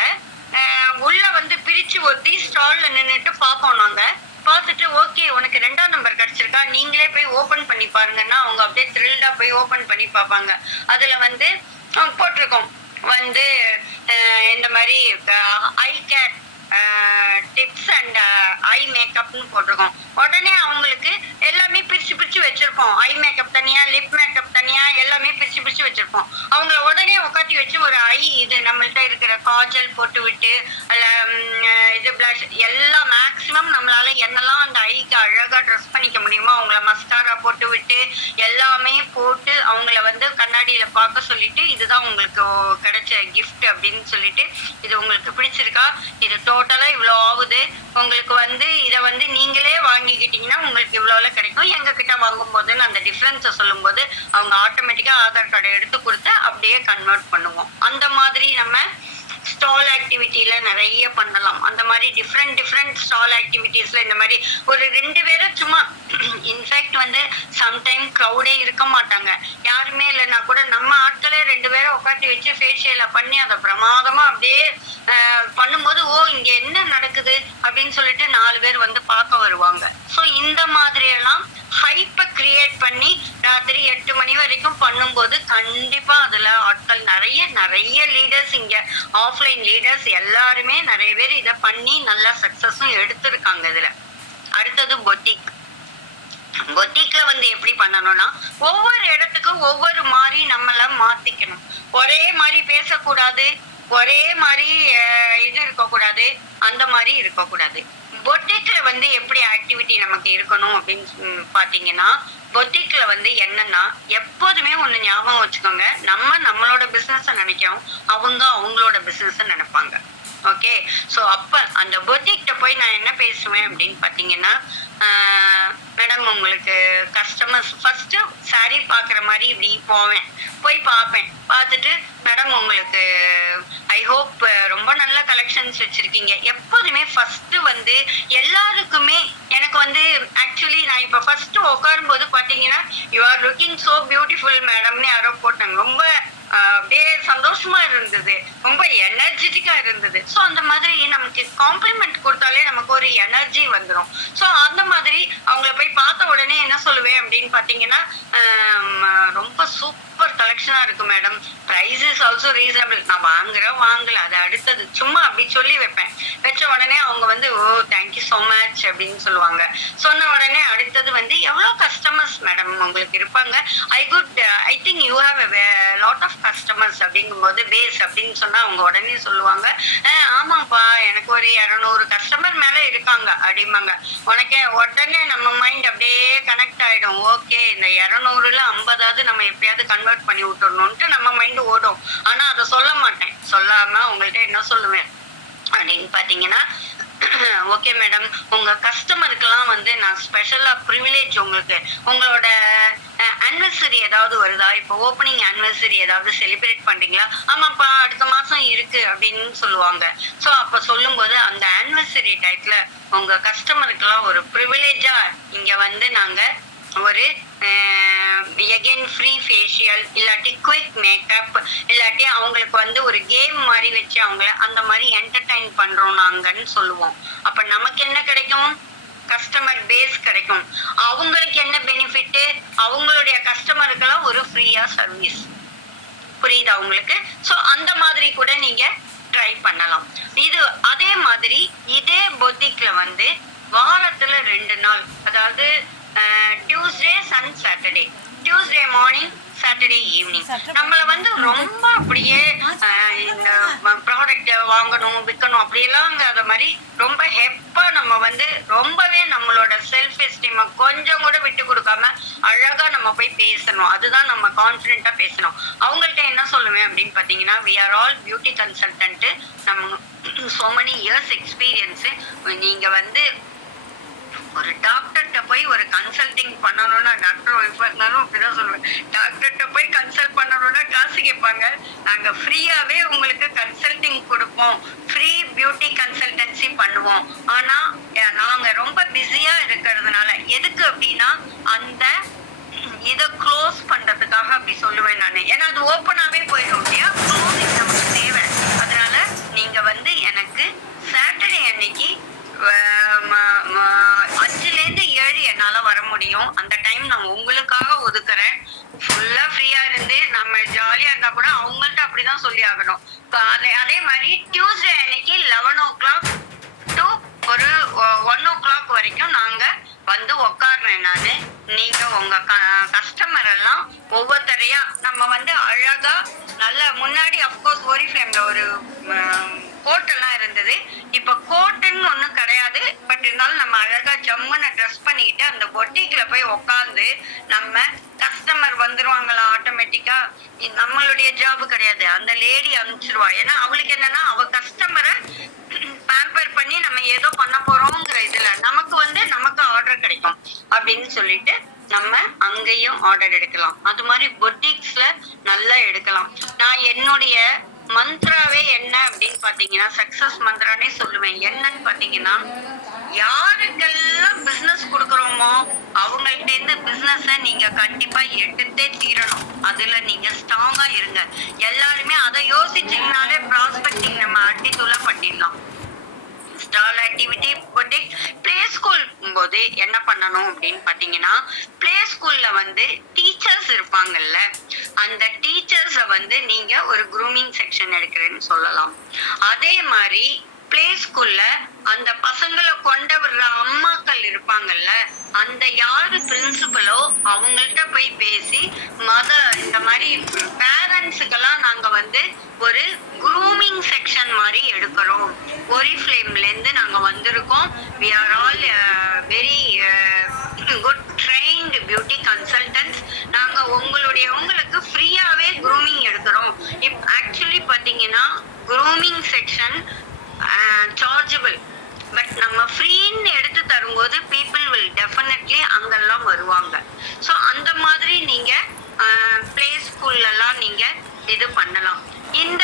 உள்ள வந்து பிரிச்சு ஒத்தி ஸ்டால்ல நின்றுட்டு பார்ப்போம். நாங்க பார்த்துட்டு ஓகே உனக்கு 2ஆம் நம்பர் கிடைச்சிருக்கா, நீங்களே போய் ஓபன் பண்ணி பாருங்கன்னா அவங்க அப்படியே த்ரில்டா போய் ஓபன் பண்ணி பார்ப்பாங்க. அதுல வந்து போட்டிருக்கோம் வந்து இந்த மாதிரி ஐ கேர் டிப்ஸ் அண்ட் ஐ மேக்கப்னு போட்டிருக்கோம். உடனே அவங்களுக்கு எல்லாமே பிரிச்சு வச்சிருப்போம். ஐ மேக்கப் தனியா, லிப் மேக்கப் தனியா, எல்லாமே பிரிச்சு வச்சிருப்போம். அவங்கள உடனே உட்காத்தி வச்சு ஒரு இது நம்மள்ட்ட இருக்கிற காஜல் போட்டு விட்டு இது பிளஷ் எல்லாம் மேக்சிமம் நம்மளால என்னெல்லாம் அந்த ஐக்கு அழகா ட்ரெஸ் பண்ணிக்க முடியுமோ அவங்கள மஸ்காரா போட்டு விட்டு எல்லாமே போட்டு அவங்கள வந்து கண்ணாடியில பார்க்க சொல்லிட்டு, இதுதான் உங்களுக்கு கிடைச்ச கிஃப்ட் அப்படின்னு சொல்லிட்டு, இது உங்களுக்கு பிடிச்சிருக்கா, இது டோட்டலா இவ்வளோ ஆகுது, உங்களுக்கு வந்து இதை வந்து நீங்களே வாங்கிக்கிட்டீங்கன்னா உங்களுக்கு இவ்வளோல கிடைக்கும், எங்க கிட்ட டூப்ளிகேட்டா வாங்கும் போதுன்னு அந்த டிஃபரன்ஸை சொல்லும் போது அவங்க ஆட்டோமேட்டிக்கா ஆதார் கார்டை எடுத்து கொடுத்து அப்படியே கன்வெர்ட் பண்ணுவோம். அந்த மாதிரி நம்ம ஸ்டால் ஆக்டிவிட்டியில நிறைய பண்ணலாம். அந்த மாதிரி டிஃப்ரெண்ட் ஸ்டால் ஆக்டிவிட்டீஸ்ல இந்த மாதிரி ஒரு 2 பேரை சும்மா இன்ஃபேக்ட் வந்து சம்டைம் க்ரௌடே இருக்க மாட்டாங்க, யாருமே இல்லைன்னா கூட நம்ம ஆட்களே 2 பேரை உட்காந்து வச்சு ஃபேஷியல பண்ணி அதை பிரமாதமா அப்படியே பண்ணும்போது ஓ இங்க என்ன நடக்குது அப்படின்னு சொல்லிட்டு 4 பேர் வந்து பார்க்க வருவாங்க. ஸோ இந்த மாதிரி எல்லாம் ஹைப்பை கிரியேட் பண்ணி ராத்திரி 8 மணி வரைக்கும் பண்ணும்போது கண்டிப்பா அதுல ஆட்கள் நிறைய லீடர்ஸ், இங்க ஆஃப்லைன் லீடர்ஸ் எல்லாருமே நிறைய பேர் இதை பண்ணி நல்ல சக்சஸும் எடுத்திருக்காங்க. இதுல அடுத்தது பொட்டிக்ல வந்து எப்படி பண்ணணும்னா ஒவ்வொரு இடத்துக்கும் ஒவ்வொரு மாதிரி நம்மள மாத்திக்கணும். ஒரே மாதிரி பேசக்கூடாது, ஒரே மாதிரி இது இருக்கக்கூடாது, அந்த மாதிரி இருக்கக்கூடாது. பொட்டிக்ல வந்து எப்படி ஆக்டிவிட்டி நமக்கு இருக்கணும் அப்படின்னு பாத்தீங்கன்னா, பொட்டிக்ல வந்து என்னன்னா எப்போதுமே ஒண்ணு ஞாபகம் வச்சுக்கோங்க, நம்மளோட பிசினஸ் நினைக்கிறோம், அவங்க அவங்களோட பிசினஸ் நினைப்பாங்க. ஓகே, ஸோ அப்ப அந்த பொட்டிக்ட போய் நான் என்ன பேசுவேன் அப்படின்னு பாத்தீங்கன்னா, மேடம் உங்களுக்கு கஸ்டமர்ஸ் ஃபர்ஸ்ட் சாரி பாக்குற மாதிரி இப்படி போய் பார்ப்பேன். பார்த்துட்டு மேடம் உங்களுக்கு ஐ ஹோப் ரொம்ப நல்ல கலெக்ஷன்ஸ் வச்சிருக்கீங்க. எப்போதுமே ஃபர்ஸ்ட் வந்து எல்லாருக்குமே எனக்கு வந்து ஆக்சுவலி நான் இப்போ ஃபர்ஸ்ட் உட்காரும் போது பாத்தீங்கன்னா you are looking so beautiful மேடம்னு யாரோ போட்டாங்க. ரொம்ப அப்படியே சந்தோஷமா இருந்தது, ரொம்ப எனர்ஜெட்டிக்கா இருந்தது. ஸோ அந்த மாதிரி நமக்கு காம்ப்ளிமெண்ட் கொடுத்தாலே நமக்கு ஒரு எனர்ஜி வந்துடும். ஸோ அந்த மாதிரி அவங்கள போய் பார்த்த உடனே என்ன சொல்லுவேன் அப்படின்னு பாத்தீங்கன்னா, ரொம்ப சூப்பர் கலெக்ஷனா இருக்கு madam, price is also reasonable. நான் வாங்கல அது அடுத்தது சும்மா அப்படி சொல்லி வைப்பேன். வச்ச உடனே அவங்க வந்து ஓ தேங்க்யூ ஸோ மச் அப்படின்னு சொல்லுவாங்க. சொன்ன உடனே அடுத்தது வந்து எவ்வளோ கஸ்டமர்ஸ் மேடம் உங்களுக்கு இருப்பாங்க, I think you have lot of customers அப்படிங்கும்போது பேஸ் அப்படின்னு சொன்னா அவங்க உடனே சொல்லுவாங்க, ஆமாப்பா எனக்கு ஒரு 200 கஸ்டமர் மேல இருக்காங்க அப்படிம்பாங்க. உனக்கே உடனே நம்ம மைண்ட் அப்படியே கனெக்ட் ஆயிடும். ஓகே இந்த 200ல 50ஆவது நம்ம எப்படியாவது கன்வெர்ட் பண்ணி விட்டுறணும்ட்டு நம்ம மைண்ட் ஓடும். ஆனா அதை சொல்ல மாட்டேன். சொல்லாம உங்கள்ட்ட என்ன சொல்லுவேன் அப்படின்னு பாத்தீங்கன்னா, ஓகே மேடம் உங்க கஸ்டமருக்கெல்லாம் வந்து நான் ஸ்பெஷலா ப்ரிவிலேஜ், உங்களுக்கு உங்களோட ஆனிவர்சரி ஏதாவது வருதா, இப்போ ஓப்பனிங் ஆனிவர்சரி ஏதாவது செலிப்ரேட் பண்றீங்களா, ஆமாப்பா அடுத்த மாசம் இருக்கு அப்படின்னு சொல்லுவாங்க. ஸோ அப்ப சொல்லும் போது அந்த ஆனிவர்சரி டைத்துல உங்க கஸ்டமருக்கெல்லாம் ஒரு ப்ரிவிலேஜா இங்க வந்து நாங்க ஒரு எகைன் ஃப்ரீ ஃபேஷியல் இல்லாட்டி குயிக் மேக்கப் இல்லாட்டி அவங்களுக்கு வந்து ஒரு கேம் மாதிரி வச்சு அவங்கள அந்த மாதிரி என்டர்டைன் பண்றோம் நாங்கன்னு சொல்லுவோம். அப்ப நமக்கு என்ன கிடைக்கும், கஸ்டமர் பேஸ் கிடைக்கும். அவங்களுக்கு என்ன பெனிஃபிட், அவங்களுடைய கஸ்டமருக்கெல்லாம் ஒரு ஃப்ரீயா சர்வீஸ். புரியுதா உங்களுக்கு? ஸோ அந்த மாதிரி கூட நீங்க ட்ரை பண்ணலாம். இது அதே மாதிரி இதே பொட்டிக்ல வந்து வாரத்துல 2 நாள், அதாவது Tuesday and Saturday, Tuesday morning Saturday evening நம்மள வந்து ரொம்ப அப்படியே இந்த ப்ராடக்ட் வாங்கணும் விற்கணும் அப்படியெல்லாம்ங்கிற மாதிரி ரொம்ப ஹெப்பா நம்ம வந்து ரொம்பவே நம்மளோட செல்ஃப் எஸ்டீமை கொஞ்சம் கூட விட்டு கொடுக்காம அழகா நம்ம போய் பேசணும். அதுதான் நம்ம கான்ஃபிடென்ட்டா பேசணும். அவங்கள்ட்ட என்ன சொல்லுவேன் அப்படின்னு பாத்தீங்கன்னா, we are all beauty consultant, நம்ம so many years எக்ஸ்பீரியன்ஸ். நீங்க வந்து ஒரு டாக்டர்கிட்ட போய் ஒரு கன்சல்டிங் பண்ணணும்னா, டாக்டர் ஒய்ஃபா இருந்தாலும் அப்படிதான் சொல்லுவேன், டாக்டர்கிட்ட போய் கன்சல்ட் பண்ணணும்னா காசு கேட்பாங்க. நாங்க ஃப்ரீயாவே உங்களுக்கு கன்சல்டிங் கொடுப்போம், ஃப்ரீ பியூட்டி கன்சல்டன்சி பண்ணுவோம். ஆனா நாங்க ரொம்ப பிஸியா இருக்கிறதுனால, எதுக்கு அப்படின்னா அந்த இதை க்ளோஸ் பண்றதுக்காக அப்படி சொல்லுவேன் நான். ஏன்னா அது ஓப்பனாவே போயிடும் இல்லையா, க்ளோசிங் நமக்கு தேவை. அதனால நீங்க வந்து எனக்கு சாட்டர்டே அன்னைக்கு 5லேருந்து 7 என்னால வர முடியும். அந்த டைம் நான் உங்களுக்காக ஒதுக்குறேன். ஃபுல்லா ஃப்ரீயா இருந்து நம்ம ஜாலியா இருந்தா கூட அவங்கள்ட்ட அப்படிதான் சொல்லி ஆகணும். அதே மாதிரி டியூஸ்டே அன்னைக்கு 11 o'clock டு ஒரு 1 o'clock வரைக்கும் நாங்க வந்து உட்காடுறேன் நானு. நீங்க உங்க கஸ்டமர் எல்லாம் ஒவ்வொருத்தரையா நம்ம வந்து அழகா நல்ல முன்னாடி அப்கோர்ஸ் ஓரிஃப்ளேம்ல ஒரு கோட் எல்லாம் இருந்தது. இப்ப கோட்டுன்னு ஒண்ணும் கிடையாது. பட் இருந்தாலும் நம்ம அழகா ஜம்முன்னு ட்ரெஸ் பண்ணிக்கிட்டு அந்த பொட்டிக்ல போய் உட்காந்து நம்ம கஸ்டமர் வந்துருவாங்களா ஆட்டோமேட்டிக்கா. நம்மளுடைய ஜாபு கிடையாது, அந்த லேடி அனுப்பிச்சிருவா. ஏன்னா அவளுக்கு என்னன்னா அவ கஸ்டமரை பேம்பர் பண்ணி நம்ம ஏதோ பண்ண போறோம்ங்கிற இதுல நமக்கு வந்து நமக்கு ஆர்டர் கிடைக்கும் அப்படின்னு சொல்லிட்டு நம்ம அங்கேயும் ஆர்டர் எடுக்கலாம். அது மாதிரி பொட்டிக்ஸ்ல நல்லா எடுக்கலாம். நான் என்னுடைய மந்த்ராவே என்ன அப்படின்னு பாத்தீங்கன்னா, சக்சஸ் மந்த்ரானே சொல்லுவேன். என்னன்னு பாத்தீங்கன்னா, யாருக்கெல்லாம் பிசினஸ் கொடுக்குறோமோ அவங்கள்ட்ட இருந்து பிசினஸ நீங்க கண்டிப்பா எடுத்தே தீரணும். அதுல நீங்க ஸ்ட்ராங்கா இருங்க. எல்லாருமே அதை யோசிச்சீங்கனாலே ப்ராஸ்பெக்டிங் நம்ம அட்டி தூள பண்ணிடலாம். Stall activity boutique play school போது என்ன பண்ணணும் அப்படின்னு பாத்தீங்கன்னா, பிளே ஸ்கூல்ல வந்து டீச்சர்ஸ் இருப்பாங்கல்ல, அந்த டீச்சர்ஸ வந்து நீங்க ஒரு க்ரூமிங் செக்ஷன் எடுக்கிறேன்னு சொல்லலாம். அதே மாதிரி பிளே ஸ்கூல்ல அந்த பசங்களை கொண்டு வர்ற அம்மாக்கள் இருப்பாங்கல்ல, அந்த யாரு பிரின்சிபலோ அவங்கள்ட்ட போய் பேசி இந்த மாதிரி பேரண்ட்ஸுக்கெல்லாம் நாங்க வந்து ஒரு க்ரூமிங் செக்ஷன் மாதிரி எடுக்கிறோம். ஒரிஃப்ளேம்ல இருந்து நாங்க வந்திருக்கோம். we are all very good trained beauty consultants. நாங்க உங்களுக்கு ஃப்ரீயாவே க்ரூமிங் எடுக்கிறோம். ஆக்சுவலி பாத்தீங்கன்னா க்ரூமிங் செக்ஷன் சார்ஜபிள், பட் நம்ம ஃப்ரீன்னு எடுத்து தரும்போது பீப்புள் வில் டெஃபினெட்லி அங்கெல்லாம் வருவாங்க. ஸோ அந்த மாதிரி நீங்க பிளே ஸ்கூல்லலாம் நீங்க இது பண்ணலாம். இந்த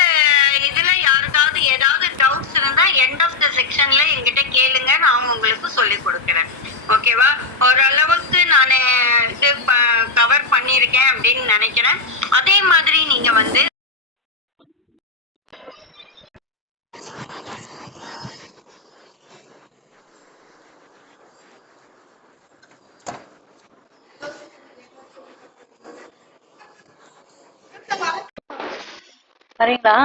இதுல யாருக்காவது ஏதாவது டவுட்ஸ் இருந்தா எண்ட் ஆஃப் த செக்ஷன்ல என்கிட்ட கேளுங்க, நான் உங்களுக்கு சொல்லி கொடுக்குறேன். ஓகேவா? ஓரளவுக்கு நான் இது கவர் பண்ணியிருக்கேன் அப்படின்னு நினைக்கிறேன். அதே மாதிரி நீங்க வந்து சரிங்களா?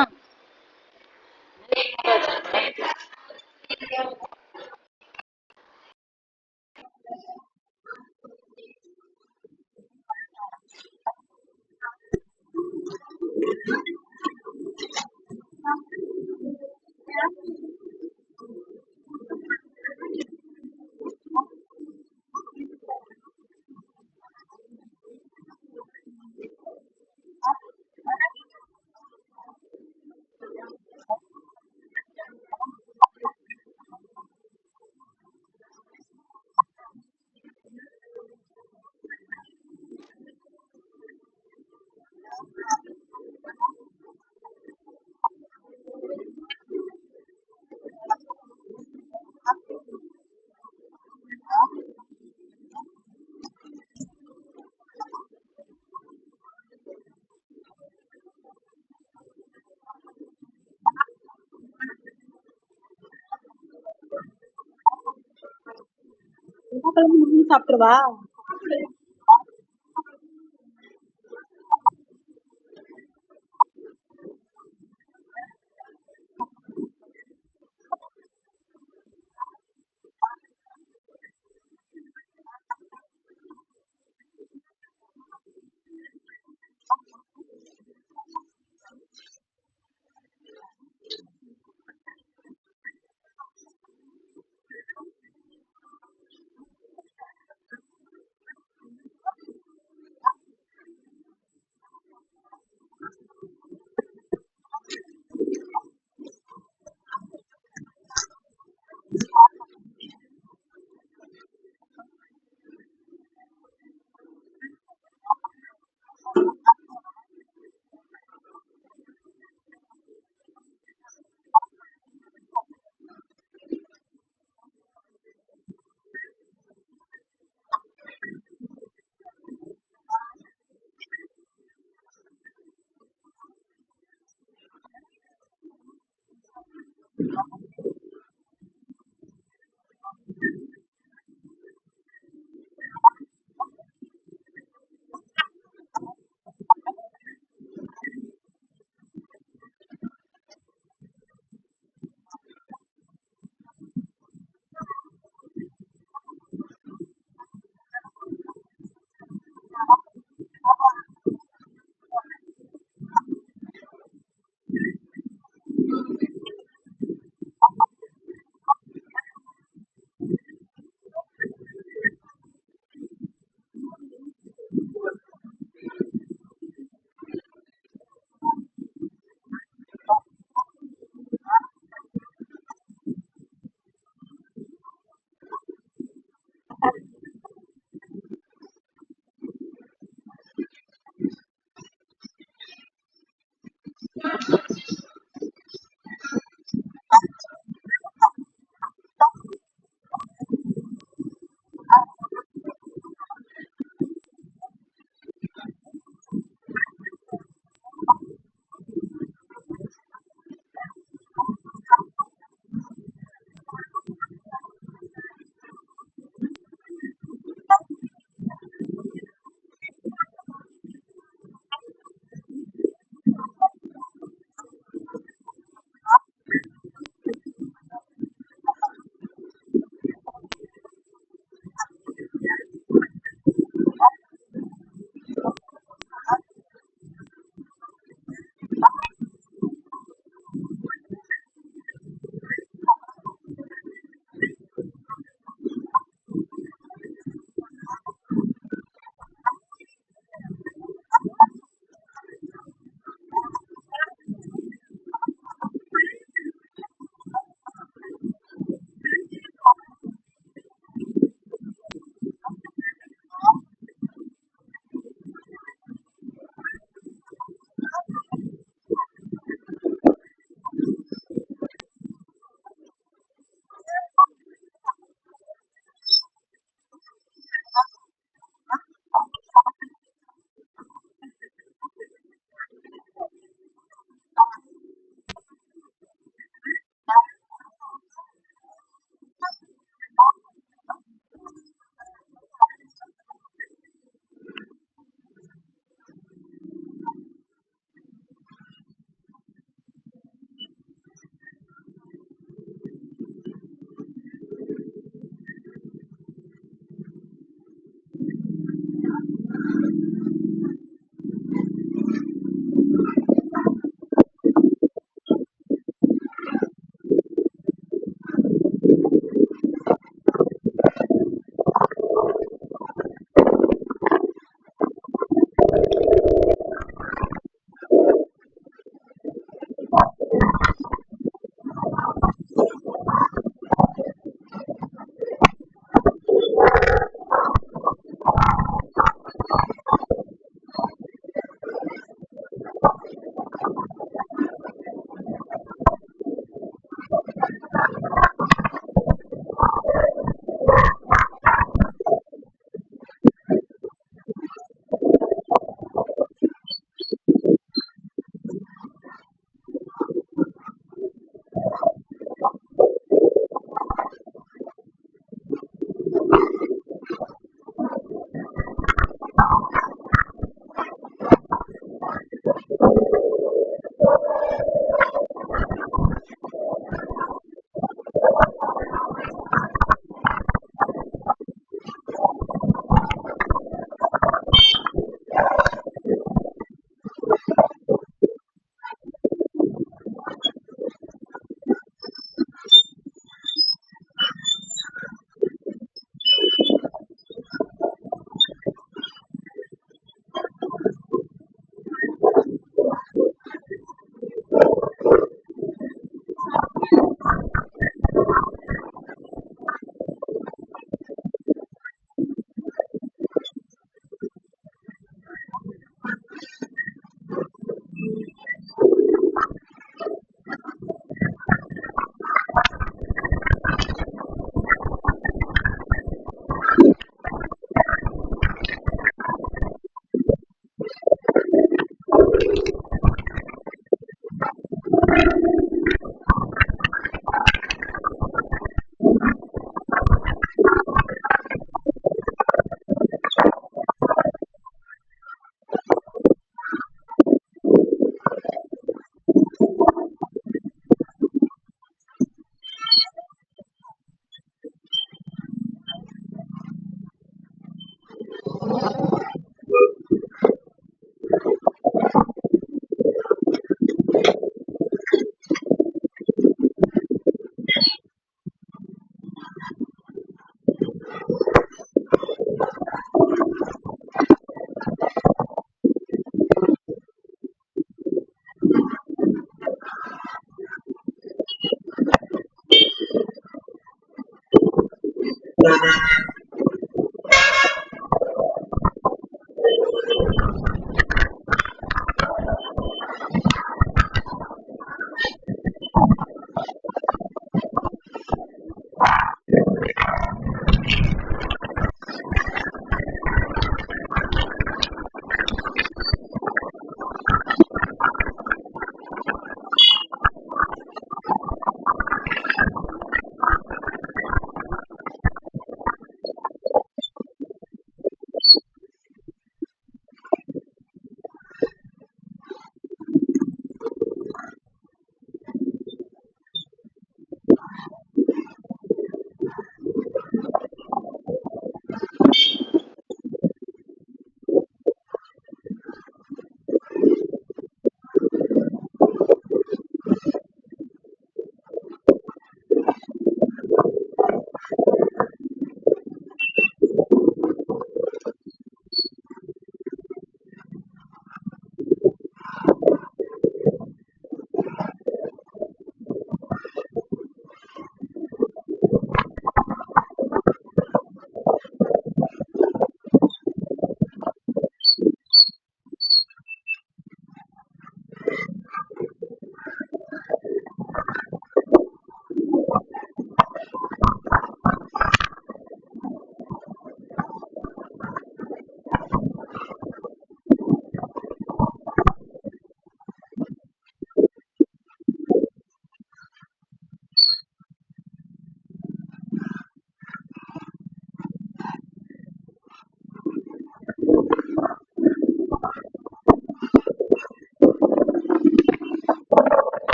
சாப்பிடுவா?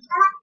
சாப்பிட்டுருவா